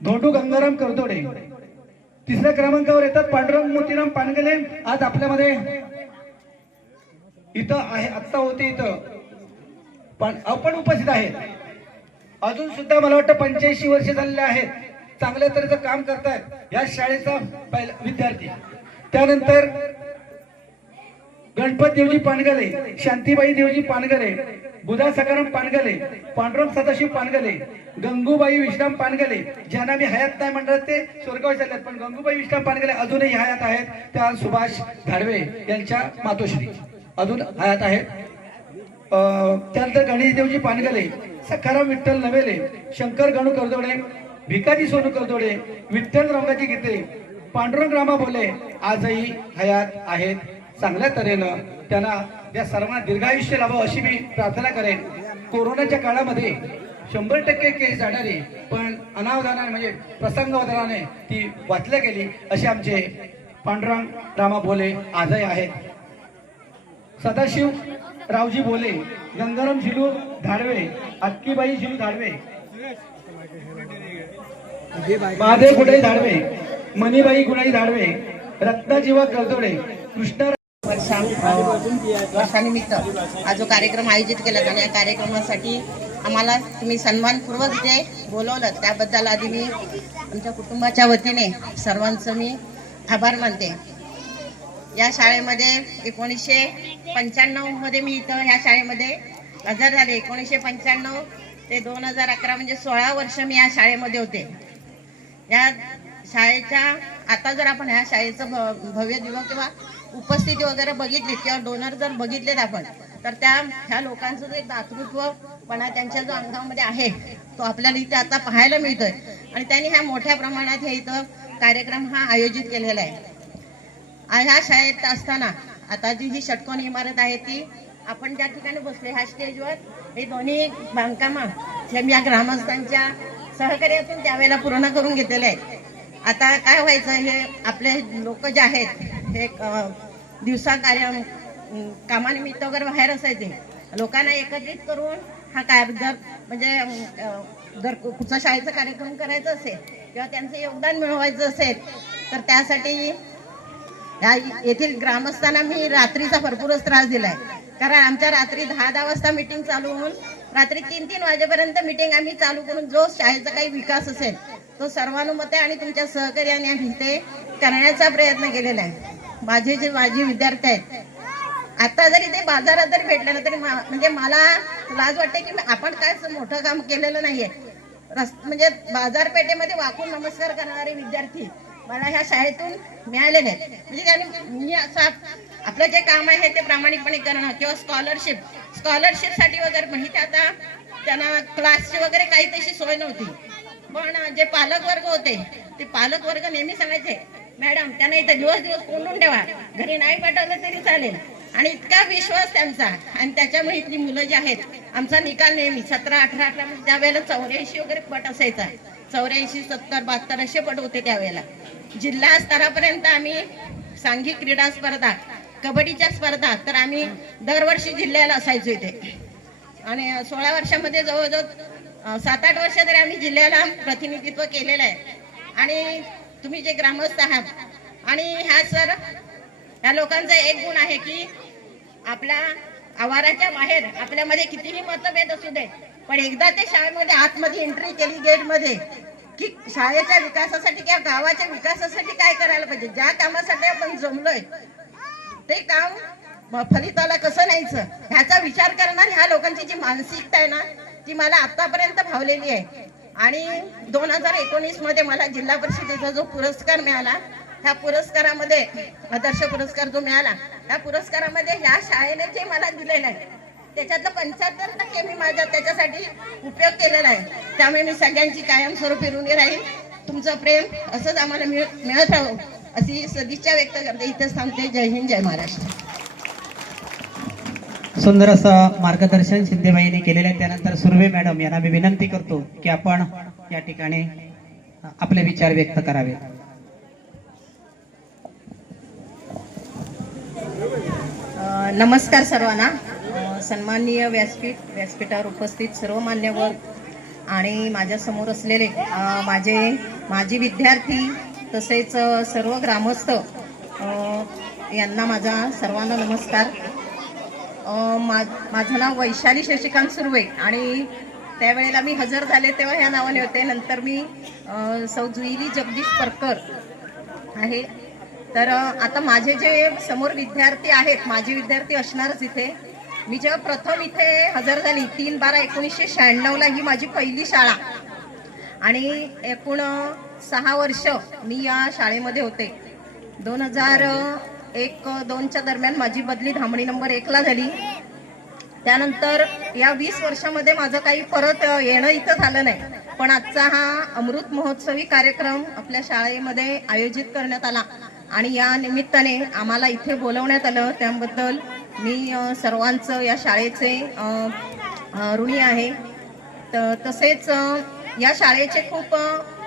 धोंडू गंगाराम करदोडे. तिसऱ्या क्रमांकावर येतात पांडुरंग मोतीराम पानगले, आज आपल्यामध्ये इथं आहे, आत्ता होते इथं पण आपण उपस्थित आहेत. अजून सुद्धा मला वाटतं 85 वर्ष झालेले आहेत, चांगल्या तऱ्हेचं काम करतायत या शाळेचा पहिला विद्यार्थी. त्यानंतर गणपत देवजी पानगले, शांतीबाई देवजी पानगले, बुधा सकाराम पानगले, पांडुरंग सदाशिव पानगले, गंगूबाई विश्राम पानगले, ज्यांना मी हयात नाही म्हणतात ते स्वर्गवासी झालेत, पण गंगूबाई विश्राम पानगले अजूनही हयात आहेत. त्या सुभाष धाडवे यांच्या मातोश्री अजून हयात आहेत. त्यानंतर गणेश देवजी पानगले, सखाराम विठ्ठल नवेले, शंकर गणू करदोडे, भिकाजी सोनू करदोडे, विठ्ठल रंगाजी गीते, पांडुरंग रामा बोले आजही हयात आहेत. चांगल्या तऱ्हेनं त्यांना या सर्वांना दीर्घायुष्य लाभावं अशी मी प्रार्थना करेन. कोरोनाच्या काळामध्ये 100% केस झाणारी पण अनावधानाने म्हणजे प्रसंगावधानाने ती वाचल्या गेली असे आमचे पांडुरंग रामा बोले आजही आहेत. सदाशिव रावजी बोले, गंगाराम झिलू धाडवे, अक्कीबाई झिलू धाडवे, महादेव गुडाई धाडवे, मणिबाई गुडाई धाडवे, रत्नाजीवा करदोडे, कृष्ण वर्षानिमित्त हा जो कार्यक्रम आयोजित केला आणि या कार्यक्रमासाठी आम्हाला तुम्ही सन्मानपूर्वक जे बोलवलं त्याबद्दल आधी मी आमच्या कुटुंबाच्या वतीने सर्वांचं मी आभार मानते. या शाळेमध्ये 1995 मध्ये मी इथं ह्या शाळेमध्ये हजर झाले. 1995 ते 2011 म्हणजे 16 वर्ष मी या शाळेमध्ये होते. या शाळेच्या आता जर आपण ह्या शाळेचं भव्य दिवस किंवा उपस्थिती वगैरे बघितली किंवा डोनर जर बघितलेत आपण तर ह्या लोकांचं जे दातृत्वपणा त्यांच्या जो अंगामध्ये आहे तो आपल्याला इथे आता पाहायला मिळतोय. आणि त्यांनी ह्या मोठ्या प्रमाणात हे इथं कार्यक्रम हा आयोजित केलेला आहे. ह्या शाळेत असताना आता जी ही षटकोनी इमारत आहे ती आपण ज्या ठिकाणी बसले ह्या स्टेजवर हे दोन्ही बांधकामं हे मी या ग्रामस्थांच्या सहकार्यातून त्यावेळेला पूर्ण करून घेतलेले आहेत. आता काय व्हायचं, हे आपले लोक जे आहेत हे दिवसा कामानिमित्त वगैरे बाहेर असायचे. लोकांना एकत्रित करून हा जर म्हणजे जर कुठचा शाळेचा कार्यक्रम करायचा असेल किंवा त्यांचं योगदान मिळवायचं असेल तर त्यासाठी येथील ग्रामस्थांना मी रात्रीचा भरपूरच त्रास दिलाय. कारण आमच्या रात्री 10 वाजता मीटिंग चालू होऊन रात्री 3 वाजेपर्यंत मीटिंग आम्ही चालू करून जो शाळेचा काही विकास असेल तो सर्वानुमते आणि तुमच्या सहकार्याने आम्ही ते करण्याचा प्रयत्न केलेला आहे. माझे जे माजी विद्यार्थी आहेत, आता जरी ते बाजारात जरी भेटले ना तरी म्हणजे मला लाज वाटते की आपण काय मोठं काम केलेलं नाहीये. म्हणजे बाजारपेठेमध्ये वाकून नमस्कार करणारे विद्यार्थी मला ह्या शाळेतून मिळालेले आहेत. म्हणजे त्यांनी मी असं आपलं जे काम आहे ते प्रामाणिकपणे करणं किंवा स्कॉलरशिपसाठी वगैरे माहिती, आता त्यांना क्लासची वगैरे काही तशी सोय नव्हती, पण जे पालक वर्ग होते ते पालक वर्ग नेहमी सांगायचे, मॅडम त्यांना इथं दिवस कोंडून ठेवा, घरी नाही पाठवलं तरी चालेल. आणि इतका विश्वास त्यांचा, आणि त्याच्यामुळे इथली मुलं जी आहेत, आमचा निकाल नेहमी 17-18 मध्ये त्यावेळेला 84 वगैरे पट असायचा, 84, 70, 72 असे पट होते त्यावेळेला. जिल्हा स्तरापर्यंत आम्ही सांघिक क्रीडा स्पर्धा, कबड्डीच्या स्पर्धा तर आम्ही दरवर्षी जिल्ह्याला असायचो इथे. आणि 16 वर्षामध्ये जवळजवळ 7-8 वर्ष तरी आम्ही जिल्ह्याला प्रतिनिधित्व केलेलं आहे. आणि तुम्ही जे ग्रामस्थ आहात आणि ह्या सर, या लोकांचा एक गुण आहे की आपल्या आवाराच्या बाहेर आपल्यामध्ये कितीही मतभेद असू दे, पण एकदा ते शाळेमध्ये आतमध्ये एंट्री केली गेटमध्ये की शाळेच्या विकासासाठी किंवा गावाच्या विकासासाठी काय करायला पाहिजे, ज्या कामासाठी आपण जमलोय ते काम फलिताला कसं न्यायचं ह्याचा विचार करणार ह्या लोकांची जी मानसिकता आहे ना, ती मला आतापर्यंत भावलेली आहे. आणि 2019 मध्ये मला जिल्हा परिषदेचा जो पुरस्कार मिळाला, ह्या पुरस्कारामध्ये आदर्श पुरस्कार जो मिळाला, त्या पुरस्कारामध्ये ह्या शाळेने जे मला दिलेलं आहे त्याच्यातलं 75% मी माझ्या त्याच्यासाठी उपयोग केलेला आहे. त्यामुळे मी सगळ्यांची कायमस्वरूपी ऋणी राहील. तुमचं प्रेम असंच आम्हाला मिळत राहो अशी सदिच्छा व्यक्त करते. इथेच थांबते. जय हिंद, जय महाराष्ट्र. सुंदर असं मार्गदर्शन शिंदेबाईंनी केलेलं आहे. त्यानंतर सुर्वे मॅडम यांना मी विनंती करतो की आपण या ठिकाणी आपले विचार व्यक्त करावे. नमस्कार सर्वांना. सन्माननीय व्यासपीठावर उपस्थित सर्व मान्यवर आणि माझ्या समोर असलेले माजी विद्यार्थी तसेच सर्व ग्रामस्थ यांना माझा सर्वांना नमस्कार. माझं नाव वैशाली शशिकांत सुर्वे आणि त्यावेळेला मी हजर झाले तेव्हा ह्या नावाने होते. नंतर मी सौ जुईली जगदीश परकर आहे. तर आता माझे जे समोर विद्यार्थी आहेत, माझे विद्यार्थी असणारच इथे. मी जेव्हा प्रथम इथे हजर झाली 3/12/1996 ही माझी पहिली शाळा आणि एकूण 6 वर्ष मी या शाळेमध्ये होते. 2001-2च्या दरम्यान माझी बदली धामणी नंबर 1ला झाली. त्यानंतर या 20 वर्षामध्ये माझं काही परत येणं इथं झालं नाही, पण आजचा हा अमृत महोत्सवी कार्यक्रम आपल्या शाळेमध्ये आयोजित करण्यात आला आणि या निमित्ताने आम्हाला इथे बोलवण्यात आलं. त्याबद्दल मी सर्वांचं, या शाळेचे ऋणी आहे. तसेच या शाळेचे खूप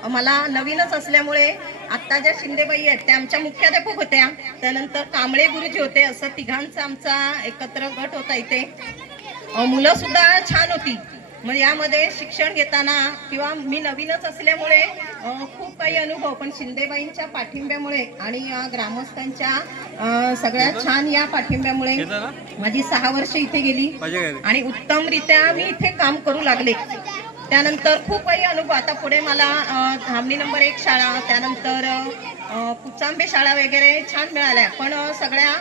मला नवीनच असल्यामुळे आत्ता ज्या शिंदेबाई आहेत त्या आमच्या मुख्याध्यापक होत्या, त्यानंतर कांबळे गुरुजी होते, असं तिघांचा आमचा एकत्र गट होता इथे. मुलं सुद्धा छान होती. मग यामध्ये शिक्षण घेताना किंवा मी नवीनच असल्यामुळे खूप काही अनुभव, पण शिंदेबाईंच्या पाठिंब्यामुळे आणि या ग्रामस्थांच्या सगळ्यात छान या पाठिंब्यामुळे माझी 6 वर्ष इथे गेली आणि उत्तमरित्या मी इथे काम करू लागले. त्यानंतर खूप काही अनुभव. आता पुढे मला धामणी नंबर 1 शाळा, त्यानंतर कुचांबे शाळा वगैरे छान मिळाल्या, पण सगळ्या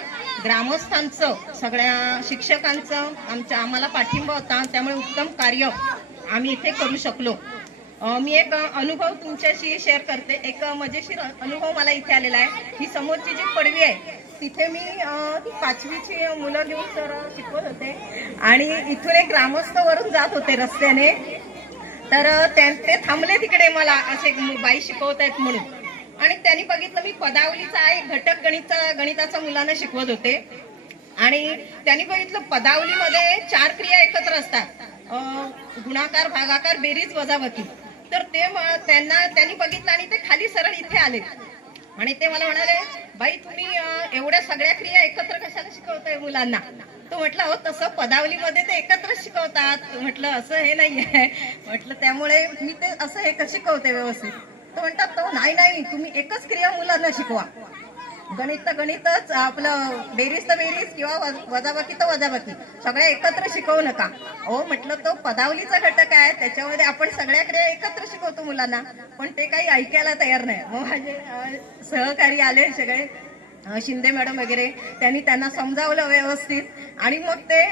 ग्रामस्थांचं, सगळ्या शिक्षकांचं आम्हाला पाठिंबा होता. त्यामुळे उत्तम कार्य आम्ही इथे करू शकलो. मी एक अनुभव तुमच्याशी शेअर करते. एक मजेशीर अनुभव मला इथे आलेला आहे. ही समोरची जी पडवी आहे तिथे मी 5वीची मुलं घेऊन सर शिकवत होते आणि इथून एक ग्रामस्थ वरून जात होते रस्त्याने. तर ते थांबले तिकडे मला असे बाई शिकवत आहेत म्हणून, आणि त्यांनी बघितलं मी पदावलीचा एक घटक गणिताचा मुलांना शिकवत होते आणि त्यांनी बघितलं पदावलीमध्ये 4 क्रिया एकत्र असतात, गुणाकार, भागाकार, बेरीज, वजाबाकी. तर त्यांनी बघितलं आणि ते खाली सरळ इथे आले आणि ते मला म्हणाले, बाई तुम्ही एवढ्या सगळ्या क्रिया एकत्र कशाला शिकवताय मुलांना? तो म्हटलं हो तसं पदावलीमध्ये ते एकत्र शिकवतात. म्हटलं असं हे नाहीये. म्हटलं त्यामुळे मी ते असं हे शिकवते व्यवस्थित. तो म्हणतात तो नाही तुम्ही एकच क्रिया मुलांना शिकवा, गणित तर गणितच, आपलं बेरीज तर बेरीज किंवा वजाबाकी तर वजाबाकी, सगळ्या एकत्र शिकवू नका. हो म्हटलं तो पदावलीचा घटक आहे, त्याच्यामध्ये आपण सगळ्या क्रिया एकत्र शिकवतो मुलांना, पण ते काही ऐकायला तयार नाही. मग माझे सहकारी आले सगळे शिंदे मॅडम वगैरे त्यांनी त्यांना समजावलं व्यवस्थित आणि मग ते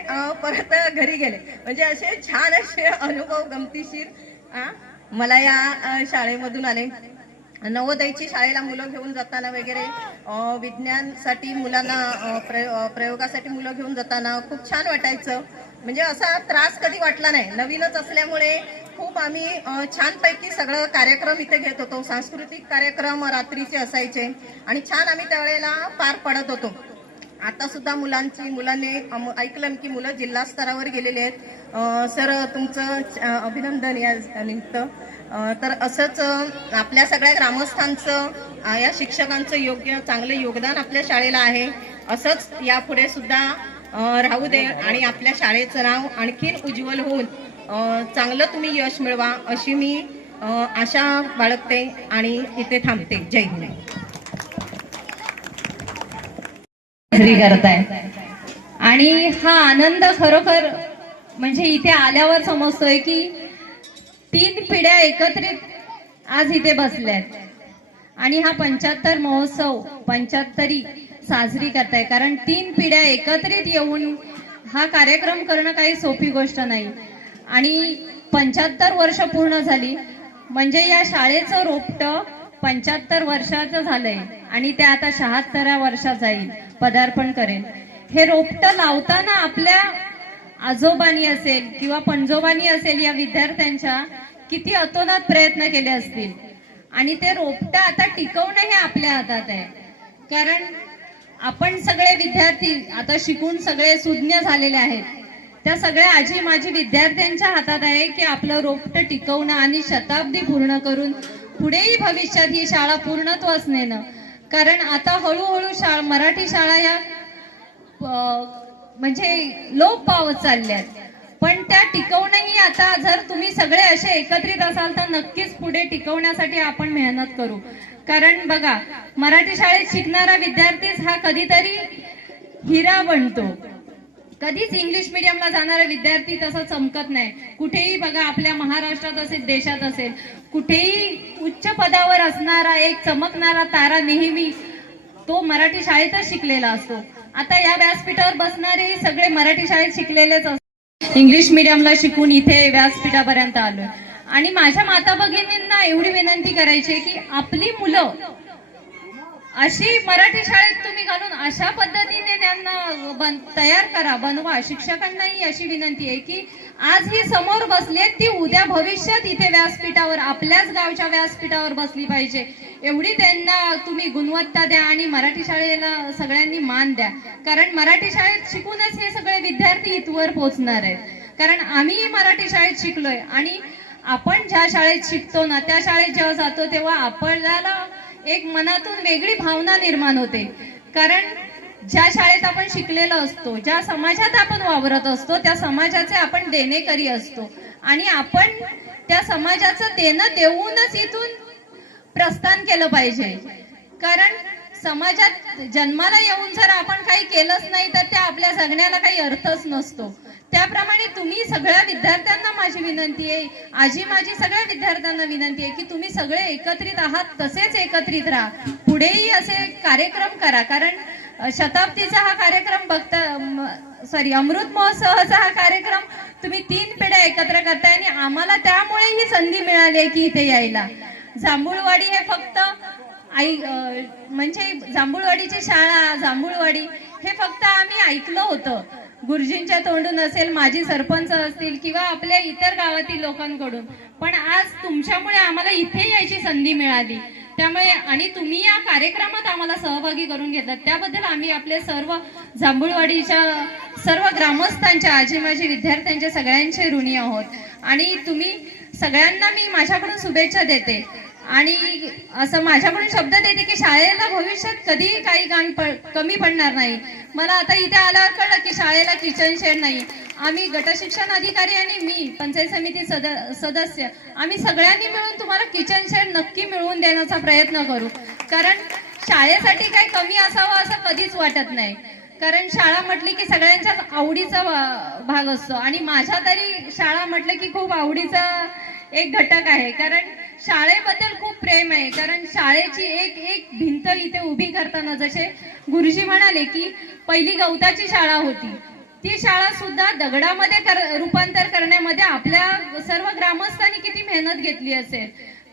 परत घरी गेले. म्हणजे असे छान असे अनुभव गमतीशीर मला या शाळेमधून आले. नवोदयची शाळेला मुलं घेऊन जाताना वगैरे विज्ञानसाठी मुलांना प्रयोगासाठी मुलं घेऊन जाताना खूप छान वाटायचं. म्हणजे असा त्रास कधी वाटला नाही. नवीनच असल्यामुळे खूप आम्ही छानपैकी सगळं कार्यक्रम इथे घेत होतो. सांस्कृतिक कार्यक्रम रात्रीचे असायचे आणि छान आम्ही त्यावेळेला पार पडत होतो. आता सुद्धा मुलांनी ऐकलं की मुलं जिल्हा स्तरावर गेलेले आहेत. सर तुमचं अभिनंदन या निमित्त. तर असंच आपल्या सगळ्या ग्रामस्थांचं या शिक्षकांचं चांगलं योगदान आपल्या शाळेला आहे. असंच यापुढे सुद्धा राहू दे आणि आपल्या शाळेचं नाव आणखीन उज्ज्वल होऊन चांगलं तुम्ही यश मिळवा अशी मी आशा बाळगते आणि इथे थांबते. जय हिंद. करताय आणि हा आनंद खरोखर म्हणजे इथे आल्यावर समजतोय की 3 पिढ्या एकत्रित आज इथे बसल्यात आणि हा 75 महोत्सव 75 साजरी करताय. कारण 3 पिढ्या एकत्रित येऊन हा कार्यक्रम करणं काही सोपी गोष्ट नाही आणि 75 वर्ष पूर्ण झाली म्हणजे या शाळेचं रोपटं 75 वर्षाचं झालंय आणि ते आता 76व्या वर्षात जाईल, पदार्पण करेल. हे रोपटं लावताना आपल्या आजोबांनी असेल किंवा पणजोबांनी असेल या विद्यार्थ्यांच्या किती अतोनात प्रयत्न केले असतील आणि ते रोपटं आता टिकवणं हे आपल्या हातात आहे. कारण आपण सगळे विद्यार्थी आता शिकून सगळे सुज्ञ झालेले आहेत. त्या सगळ्या आजी माजी विद्यार्थ्यांच्या हातात आहे की आपलं रोपटं टिकवणं आणि शताब्दी पूर्ण करून पुढेही भविष्यात ही शाळा पूर्णत्वास नेणं. कारण आता हळूहळू मराठी शाळा या म्हणजे लोप पावत चालल्यात पण त्या टिकवणंही आता जर तुम्ही सगळे असे एकत्रित असाल तर नक्कीच पुढे टिकवण्यासाठी आपण मेहनत करू. कारण बघा मराठी शाळेत शिकणारा विद्यार्थीच हा कधीतरी हिरा बनतो. कधीच इंग्लिश मीडियमला जाणारा विद्यार्थी तसा चमकत नाही. कुठेही बघा आपल्या महाराष्ट्रात असेल देशात असेल कुठेही उच्च पदावर असणारा एक चमकणारा तारा नेहमी तो मराठी शाळेतच शिकलेला असतो. आता या व्यासपीठावर बसणारे सगळे मराठी शाळेत शिकलेलेच असतात. इंग्लिश मीडियमला शिकून इथे व्यासपीठापर्यंत आलोय आणि माझ्या माता भगिनींना एवढी विनंती करायची की आपली मुलं अशी मराठी शाळेत तुम्ही घालून अशा पद्धतीने त्यांना तयार करा, बनवा. शिक्षकांनाही अशी विनंती आहे की आज ही समोर बसली ती उद्या भविष्यात इथे व्यासपीठावर आपल्याच गावच्या व्यासपीठावर बसली पाहिजे एवढी त्यांना तुम्ही गुणवत्ता द्या आणि मराठी शाळेला सगळ्यांनी मान द्या. कारण मराठी शाळेत शिकूनच हे सगळे विद्यार्थी इथवर पोहोचणार आहेत. कारण आम्ही मराठी शाळेत शिकलोय आणि आपण ज्या शाळेत शिकतो ना त्या शाळेत जेव्हा जातो तेव्हा आपल्याला एक मनातून वेगळी भावना निर्माण होते. कारण ज्या शाळेत आपण शिकलेलो असतो, ज्या समाजात आपण वावरत असतो त्या समाजाचे आपण देणेकरी असतो आणि आपण त्या समाजाचं देणं देऊनच इथून प्रस्थान केलं पाहिजे. कारण समाजात जन्माला येऊन जर आपण काही केलंच नाही तर त्या आपल्या जगण्याला काही अर्थच नसतो. त्याप्रमाणे तुम्ही सगळ्या विद्यार्थ्यांना माझी विनंती आहे, आजी माझी सगळ्या विद्यार्थ्यांना विनंती आहे की तुम्ही सगळे एकत्रित आहात तसेच एकत्रित राहा. पुढेही असे कार्यक्रम करा. कारण शताब्दीचा हा कार्यक्रम अमृत महोत्सवाचा हा कार्यक्रम तुम्ही 3 पिढ्या एकत्र करताय आणि आम्हाला त्यामुळे ही संधी मिळाली की इथे यायला. जांभूळवाडी हे फक्त म्हणजे जांभूळवाडीची शाळा जांभूळवाडी हे फक्त आम्ही ऐकलं होतं गुरुजींच्या तोंडून असेल, माजी सरपंच असतील किंवा आपल्या इतर गावातील लोकांकडून. पण आज तुमच्यामुळे आम्हाला इथे यायची संधी मिळाली. त्यामुळे आणि तुम्ही या कार्यक्रमात आम्हाला सहभागी करून घेतलात त्याबद्दल आम्ही आपले सर्व जांभूळवाडीच्या सर्व ग्रामस्थांच्या आजी माजी विद्यार्थ्यांच्या सगळ्यांचे ऋणी आहोत. आणि तुम्ही सगळ्यांना मी माझ्याकडून शुभेच्छा देते आणि असं माझ्याकडून शब्द देते की शाळेला भविष्यात कधीही काही कमी पडणार नाही. मला आता इथे आल्यावर कळलं की शाळेला किचन शेड नाही. आम्ही गटशिक्षण अधिकारी आणि मी पंचायत समिती सदस्य आम्ही सगळ्यांनी मिळून तुम्हाला किचन शेड नक्की मिळवून देण्याचा प्रयत्न करू. कारण शाळेसाठी काही कमी असावं असं कधीच वाटत नाही. कारण शाळा म्हटली की सगळ्यांच्याच आवडीचा भाग असतो आणि माझ्या तरी शाळा म्हटलं की खूप आवडीचा एक घटक आहे. कारण शाळेबद्दल खूप प्रेम आहे. कारण शाळेची एक एक भिंत इथे उभी करताना जसे गुरुजी म्हणाले की पहिली गवताची शाळा होती, ती शाळा सुद्धा दगडामध्ये रूपांतर करण्यामध्ये आपल्या सर्व ग्रामस्थांनी किती मेहनत घेतली असेल.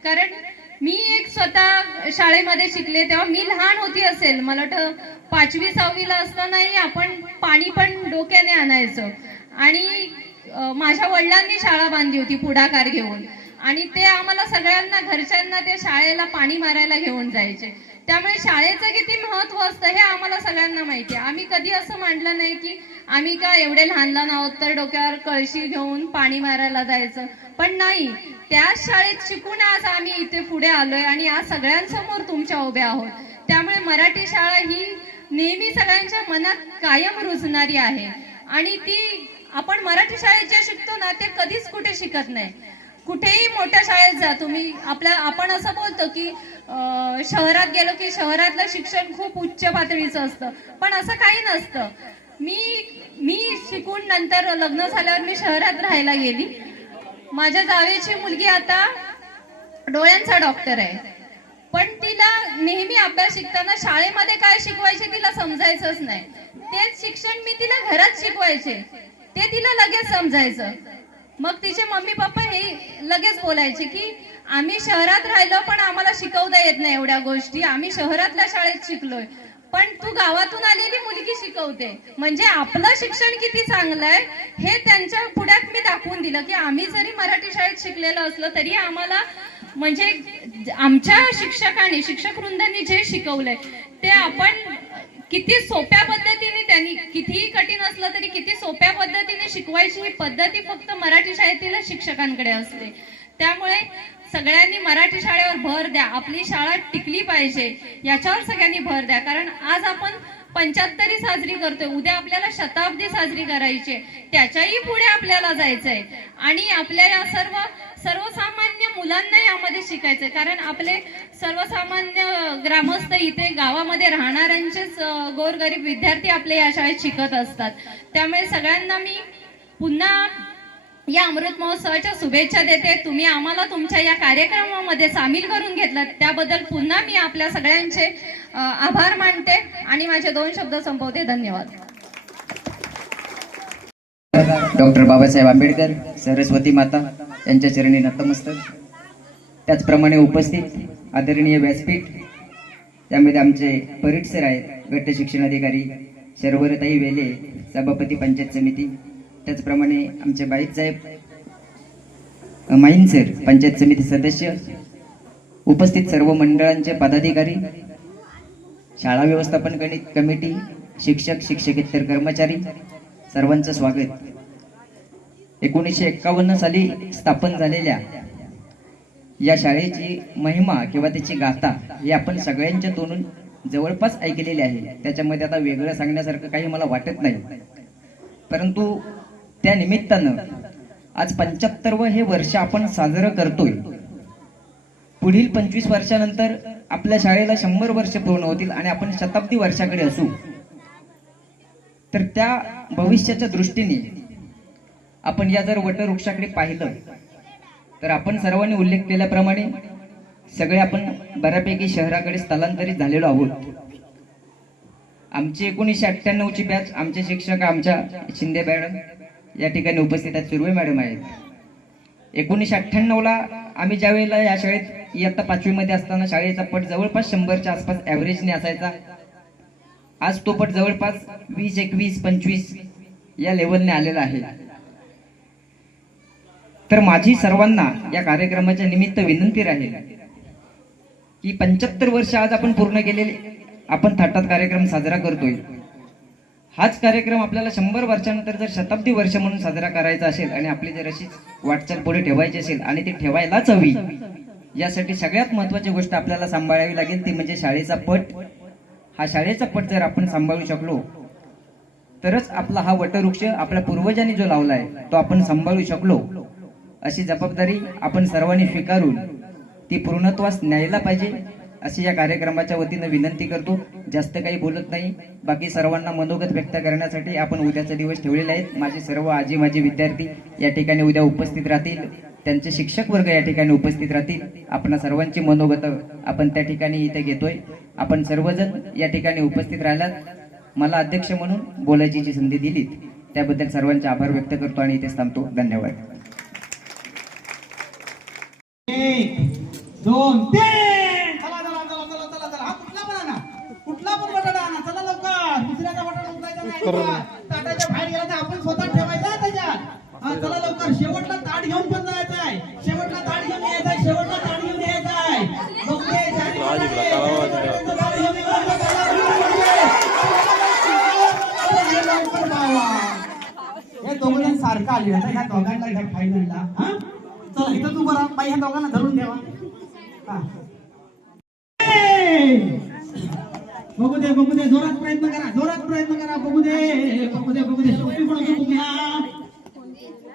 कारण मी एक स्वतः शाळेमध्ये शिकले तेव्हा मी लहान होती असेल, मला वाटतं 5वी 6वीला असतानाही आपण पाणी पण डोक्याने आणायचं आणि माझ्या वडिलांनी शाळा बांधली होती पुढाकार घेऊन आणि ते आम्हाला सगळ्यांना घरच्यांना ते शाळेला पाणी मारायला घेऊन जायचे. त्यामुळे शाळेचं किती महत्व असतं हे आम्हाला सगळ्यांना माहिती आहे. आम्ही कधी असं मांडलं नाही की आम्ही का एवढे लहान लहान आहोत तर डोक्यावर कळशी घेऊन पाणी मारायला जायचं, पण नाही, त्याच शाळेत शिकून आज आम्ही इथे पुढे आलोय आणि आज सगळ्यांसमोर तुमच्या उभ्या आहोत. त्यामुळे मराठी शाळा ही नेहमी सगळ्यांच्या मनात कायम रुजणारी आहे आणि ती आपण मराठी शाळेत जे शिकतो ना ते कधीच कुठे शिकत नाही. कुठेही मोठ्या शाळेत जा तुम्ही, आपण असं बोलतो की शहरात गेलो की शहरातलं शिक्षण खूप उच्च पातळीचं असतं, पण असं काही नसतं. मी शिकून नंतर लग्न झाल्यावर मी शहरात राहायला गेली. माझ्या जावेची मुलगी आता डोळ्यांचा डॉक्टर आहे, पण तिला नेहमी अभ्यास शिकताना शाळेमध्ये काय शिकवायचे तिला समजायचंच नाही. तेच शिक्षण मी तिला घरात शिकवायचे, ते तिला लगेच समजायचं. मग तिचे मम्मी पप्पा हे लगेच बोलायचे की आम्ही शहरात राहिलो पण आम्हाला शिकवता येत नाही एवढ्या गोष्टी, आम्ही शहरातल्या शाळेत शिकलोय, पण तू गावातून आलेली मुलगी शिकवते, म्हणजे आपलं शिक्षण किती चांगलं आहे हे त्यांच्या पुढ्यात मी दाखवून दिलं की आम्ही जरी मराठी शाळेत शिकलेलो असलो तरी आम्हाला म्हणजे आमच्या शिक्षकांनी शिक्षक वृंदांनी जे शिकवलंय ते आपण किती सोप्या पद्धतीने, त्यांनी कितीही कठीण असलं तरी किती सोप्या पद्धतीने शिकवायची ही पद्धती फक्त मराठी शाळेतील शिक्षकांकडे असते. त्यामुळे सगळ्यांनी मराठी शाळेवर भर द्या, आपली शाळा टिकली पाहिजे याच्यावर सगळ्यांनी भर द्या. कारण आज आपण 75 साजरी करतोय, उद्या आपल्याला शताब्दी साजरी करायची, त्याच्याही पुढे आपल्याला जायचंय आणि आपल्या या सर्वसामान्य मुलांना यामध्ये शिकायचंय. कारण आपले सर्वसामान्य ग्रामस्थ इथे गावामध्ये राहणाऱ्यांचेच गोरगरीब विद्यार्थी आपले या शाळेत शिकत असतात. त्यामुळे सगळ्यांना मी पुन्हा या अमृत महोत्सवाच्या शुभेच्छा देते. तुम्ही आम्हाला तुमच्या या कार्यक्रमामध्ये सामील करून घेतलं त्याबद्दल पुन्हा मी आपल्या सगळ्यांचे आभार मानते आणि माझे 2 शब्द संपवते. धन्यवाद. डॉक्टर बाबासाहेब आंबेडकर, सरस्वती माता यांच्या चरणी नतमस्तक. त्याचप्रमाणे उपस्थित आदरणीय व्यासपीठ, त्यामध्ये आमचे परीट सर आहेत, गट शिक्षणाधिकारी शर्वरताई वेले, सभापती पंचायत समिती. त्याचप्रमाणे आमचे बाईत साहेब माहीन सर, पंचायत समिती सदस्य, उपस्थित सर्व मंडळांचे पदाधिकारी, शाळा व्यवस्थापन कमिटी, शिक्षक शिक्षकेतर कर्मचारी, सर्वांचं स्वागत. 1951 साली स्थापन झालेल्या या शाळेची महिमा किंवा त्याची गाथा ही आपण सगळ्यांच्या तोंडून जवळपास ऐकलेली आहे. त्याच्यामध्ये आता वेगळं सांगण्यासारखं काही मला वाटत नाही, परंतु त्या निमित्तानं आज 75वं हे वर्ष आपण साजरं करतोय. पुढील 25 वर्षानंतर आपल्या शाळेला 100 वर्ष पूर्ण होतील आणि आपण शताब्दी वर्षाकडे असू. तर त्या भविष्याच्या दृष्टीने आपण या जर वटवृक्षाकडे पाहिलं तर आपण सर्वांनी उल्लेख केल्याप्रमाणे सगळे आपण बऱ्यापैकी शहराकडे स्थलांतरित झालेलो आहोत. आमची 1998ची बॅच, आमचे शिक्षक आमच्या शिंदे मॅडम या ठिकाणी उपस्थित आहेत, सुर्वे मॅडम आहेत. 1998ला आम्ही ज्या वेळेला या शाळेत इयत्ता 5वी मध्ये असताना शाळेचा पट जवळपास 100च्या आसपास ॲव्हरेजने असायचा. आज तो पट जवळपास 20, 21, 25 या लेवलने आलेला आहे. तर माझी सर्वांना या कार्यक्रमाच्या निमित्त विनंती राहील की 75 वर्ष आज आपण पूर्ण केलेले, आपण थाटात कार्यक्रम साजरा करतोय. हाच कार्यक्रम आपल्याला 100 वर्षानंतर जर शताब्दी वर्ष म्हणून साजरा करायचा असेल आणि आपली जर अशीच वाटचाल पुढे ठेवायची असेल आणि ती ठेवायलाच हवी, यासाठी सगळ्यात महत्त्वाची गोष्ट आपल्याला सांभाळावी लागेल ती म्हणजे शाळेचा पट. हा शाळेचा पट जर आपण सांभाळू शकलो तरच आपला हा वटवृक्ष आपल्या पूर्वजांनी जो लावलाय तो आपण सांभाळू शकलो. अशी जबाबदारी आपण सर्वांनी स्वीकारून ती पूर्णत्वास न्यायला पाहिजे अशी या कार्यक्रमाच्या वतीनं विनंती करतो. जास्त काही बोलत नाही, बाकी सर्वांना मनोगत व्यक्त करण्यासाठी आपण उद्याचा दिवस ठेवलेला आहे. माझे सर्व आजी माझे विद्यार्थी या ठिकाणी उद्या उपस्थित राहतील. त्यांचे शिक्षक वर्ग या ठिकाणी उपस्थित राहतील. आपण सर्वांची मनोगत आपण त्या ठिकाणी इथे घेतोय. आपण सर्वजण या ठिकाणी उपस्थित राहिलात. मला अध्यक्ष म्हणून बोलायची जी संधी दिलीत त्याबद्दल सर्वांचे आभार व्यक्त करतो आणि इथेच थांबतो. धन्यवाद. 1 2 3 चला चला चला चला चला चला. हा कुठला पण आणा, कुठला पण बटाटा आणा. चला लवकर. दुसऱ्याचा बटाटा उचलायचा नाही बघा. ताटाच्या बाहेर गेला तर आपण स्वतः ठेवायचा आहे त्याच्यात. हा चला लवकर. शेवटला ताट घेऊन पण जायचं आहे. शेवटला ताट घेऊन यायचं आहे. शेवटला ताट घेऊन यायचं आहे. ओके, चारी बटाटे. ताट घेऊन यायचं आहे. हे दोघं सारखं आले आता ह्या दोघांना घ्या फायनलला. हा चला इथं तू बरा बाई, ह्या दोघांना धरून ठेवा. हा. बघू दे बघू दे, जोरात प्रयत्न करा, जोरात प्रयत्न करा. बघू दे बघू दे बघू दे. शेवटी पण बघू घ्या.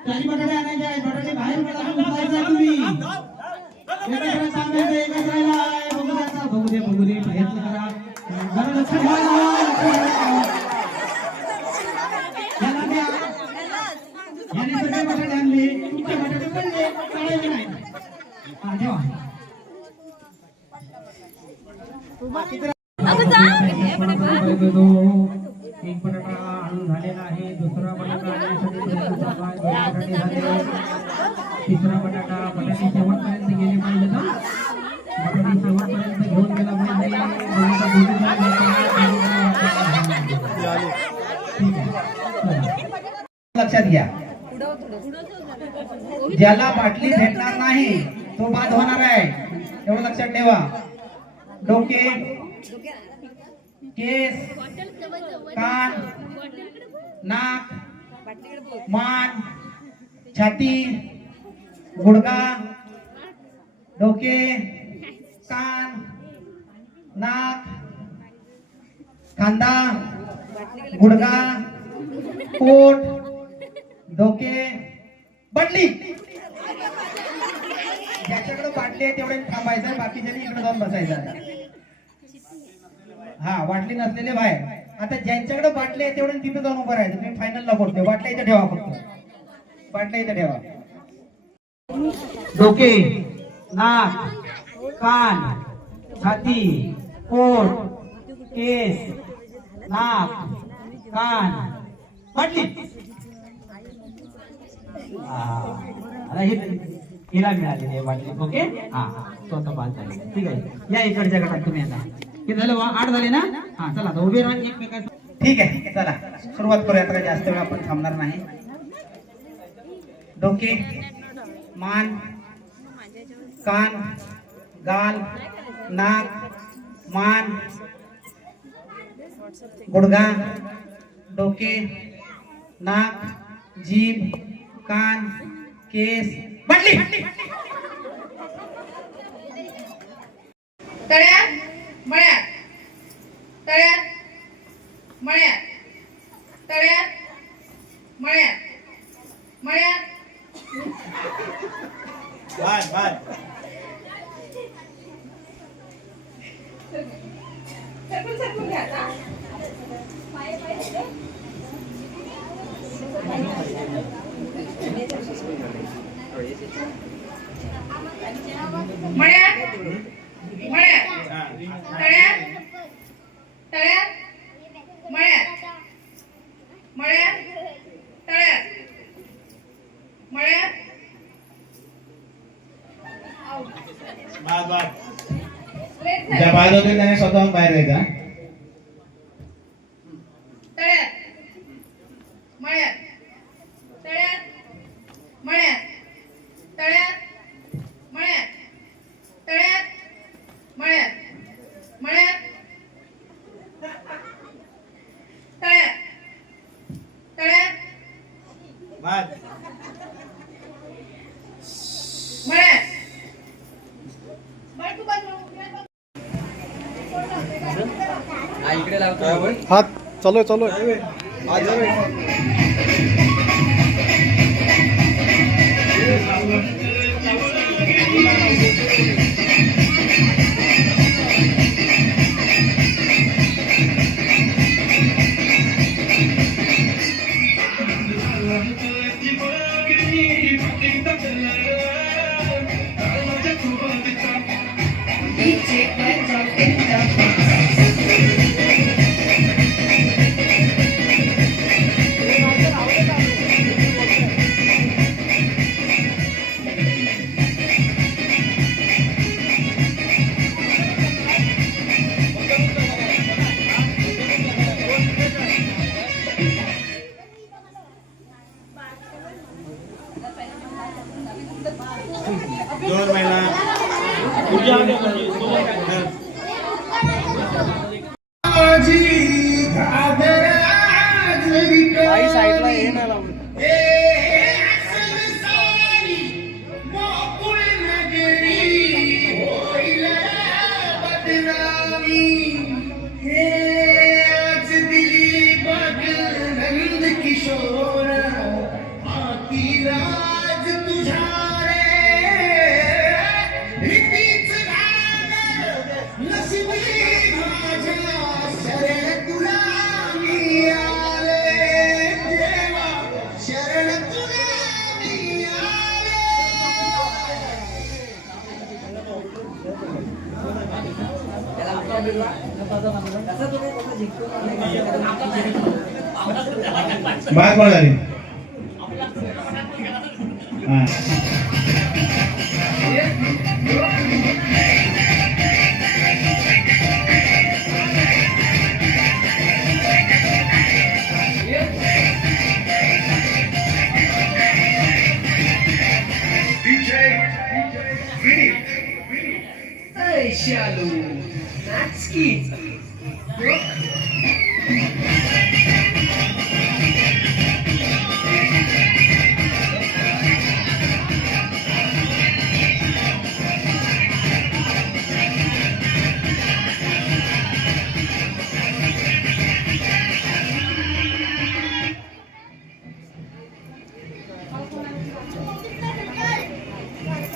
चारी बटाटे आणायचे आहेत. बटाटे बाहेर काढून उचलायचे तुम्ही. एकच सांगायचं, एकच राहिलाय. बघू दे आता, बघू दे बघू दे. प्रयत्न करा. जरा लक्ष ठेवा. याला द्या. याने सगळे बटाटे आणले, तुमचे बटाटे पडले, काढायचे नाही. हा ठेवा. एक बटाटा आणून झालेला आहे. दुसरा बटाटा आणण्यासाठी प्रयत्न चालू आहे. 2 बटाटे झाले. तिसरा बटाटे शेवटपर्यंत गेले पाहिजे ना. बटाटे शेवटपर्यंत घेऊन गेला पाहिजे. लक्षात घ्या, ज्याला बाटली भेटणार नाही तो बाद होणार आहे, एवढं लक्षात ठेवा. डोके, केस, कान, नाक, मान, छाती, गुडघा, डोके, कान, नाक, खांदा, गुडघा, पोट, डोके, बाटली. ज्याच्याकडे बाटली आहे तेवढे थांबायचं, बाकीच्यानी इकडे जाऊन बसायचं. हा, बाटली नसलेले बाहेर. आता ज्यांच्याकडे बाटली आहे तेवढे तिथे जाऊन उभं राहायचं. तुम्ही फायनलला बोलतोय. बाटल्या इथे ठेवा, फक्त बाटल्या इथे ठेवा. डोके, नाक, कान, छाती, पोट, केस, नाक, कान, बाटली. हिला मिळालेली आहे बाटली. ओके, हा तो आता बाद झाले. ठीक आहे, या इकडच्या गटात तुम्ही आता. किती झालं? 8 झाले ना. हा चला आता उभे राहा एकमेकांना. ठीक आहे, चला सुरुवात करूया. आता जास्त वेळ आपण थांबणार नाही. डोके, मान, कान, गाल, नाक, मान, गुडघा, डोके, नाक, जीभ, कान, केस, बाटली. तळ्यात मळ्यात, तळ्यात मळ्यात, तळ्यात मळ्यात, मळ्यात. सरकून घ्या आता. मळ्यात मळ्यात, तळ्यात तळ्यात, मळ्यात मळ्यात, तळ्यात मळ्यात. ज्या बाद होते त्याने स्वतःहून बाहेर जायचा. तळ्यात मळ्यात, तळ्यात मळ्यात, तळ्यात मळ्यात, तळ्यात मळ्यात, मळ्यात तळ्यात, तळ्यात बाद. मळ्यात. हात चालू आहे, चालू आहे. बाद कोण झाली हा.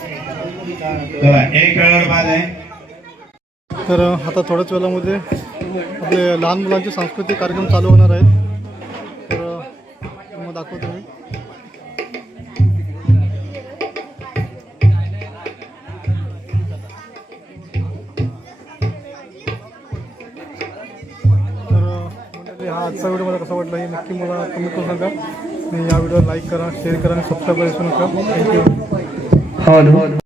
चला एक वेळावर बाद आहे. तर आता थोड्याच वेळामध्ये आपले लहान मुलांचे सांस्कृतिक कार्यक्रम चालू होणार आहेत. तर मग दाखवतो मी. तर मंडळी, हा आजचा व्हिडिओ मला कसा वाटला हे नक्की मला कमेंट करून सांगा. आणि या व्हिडिओला लाईक करा, शेअर करा आणि सबस्क्राईब करायचं नका. थँक्यू.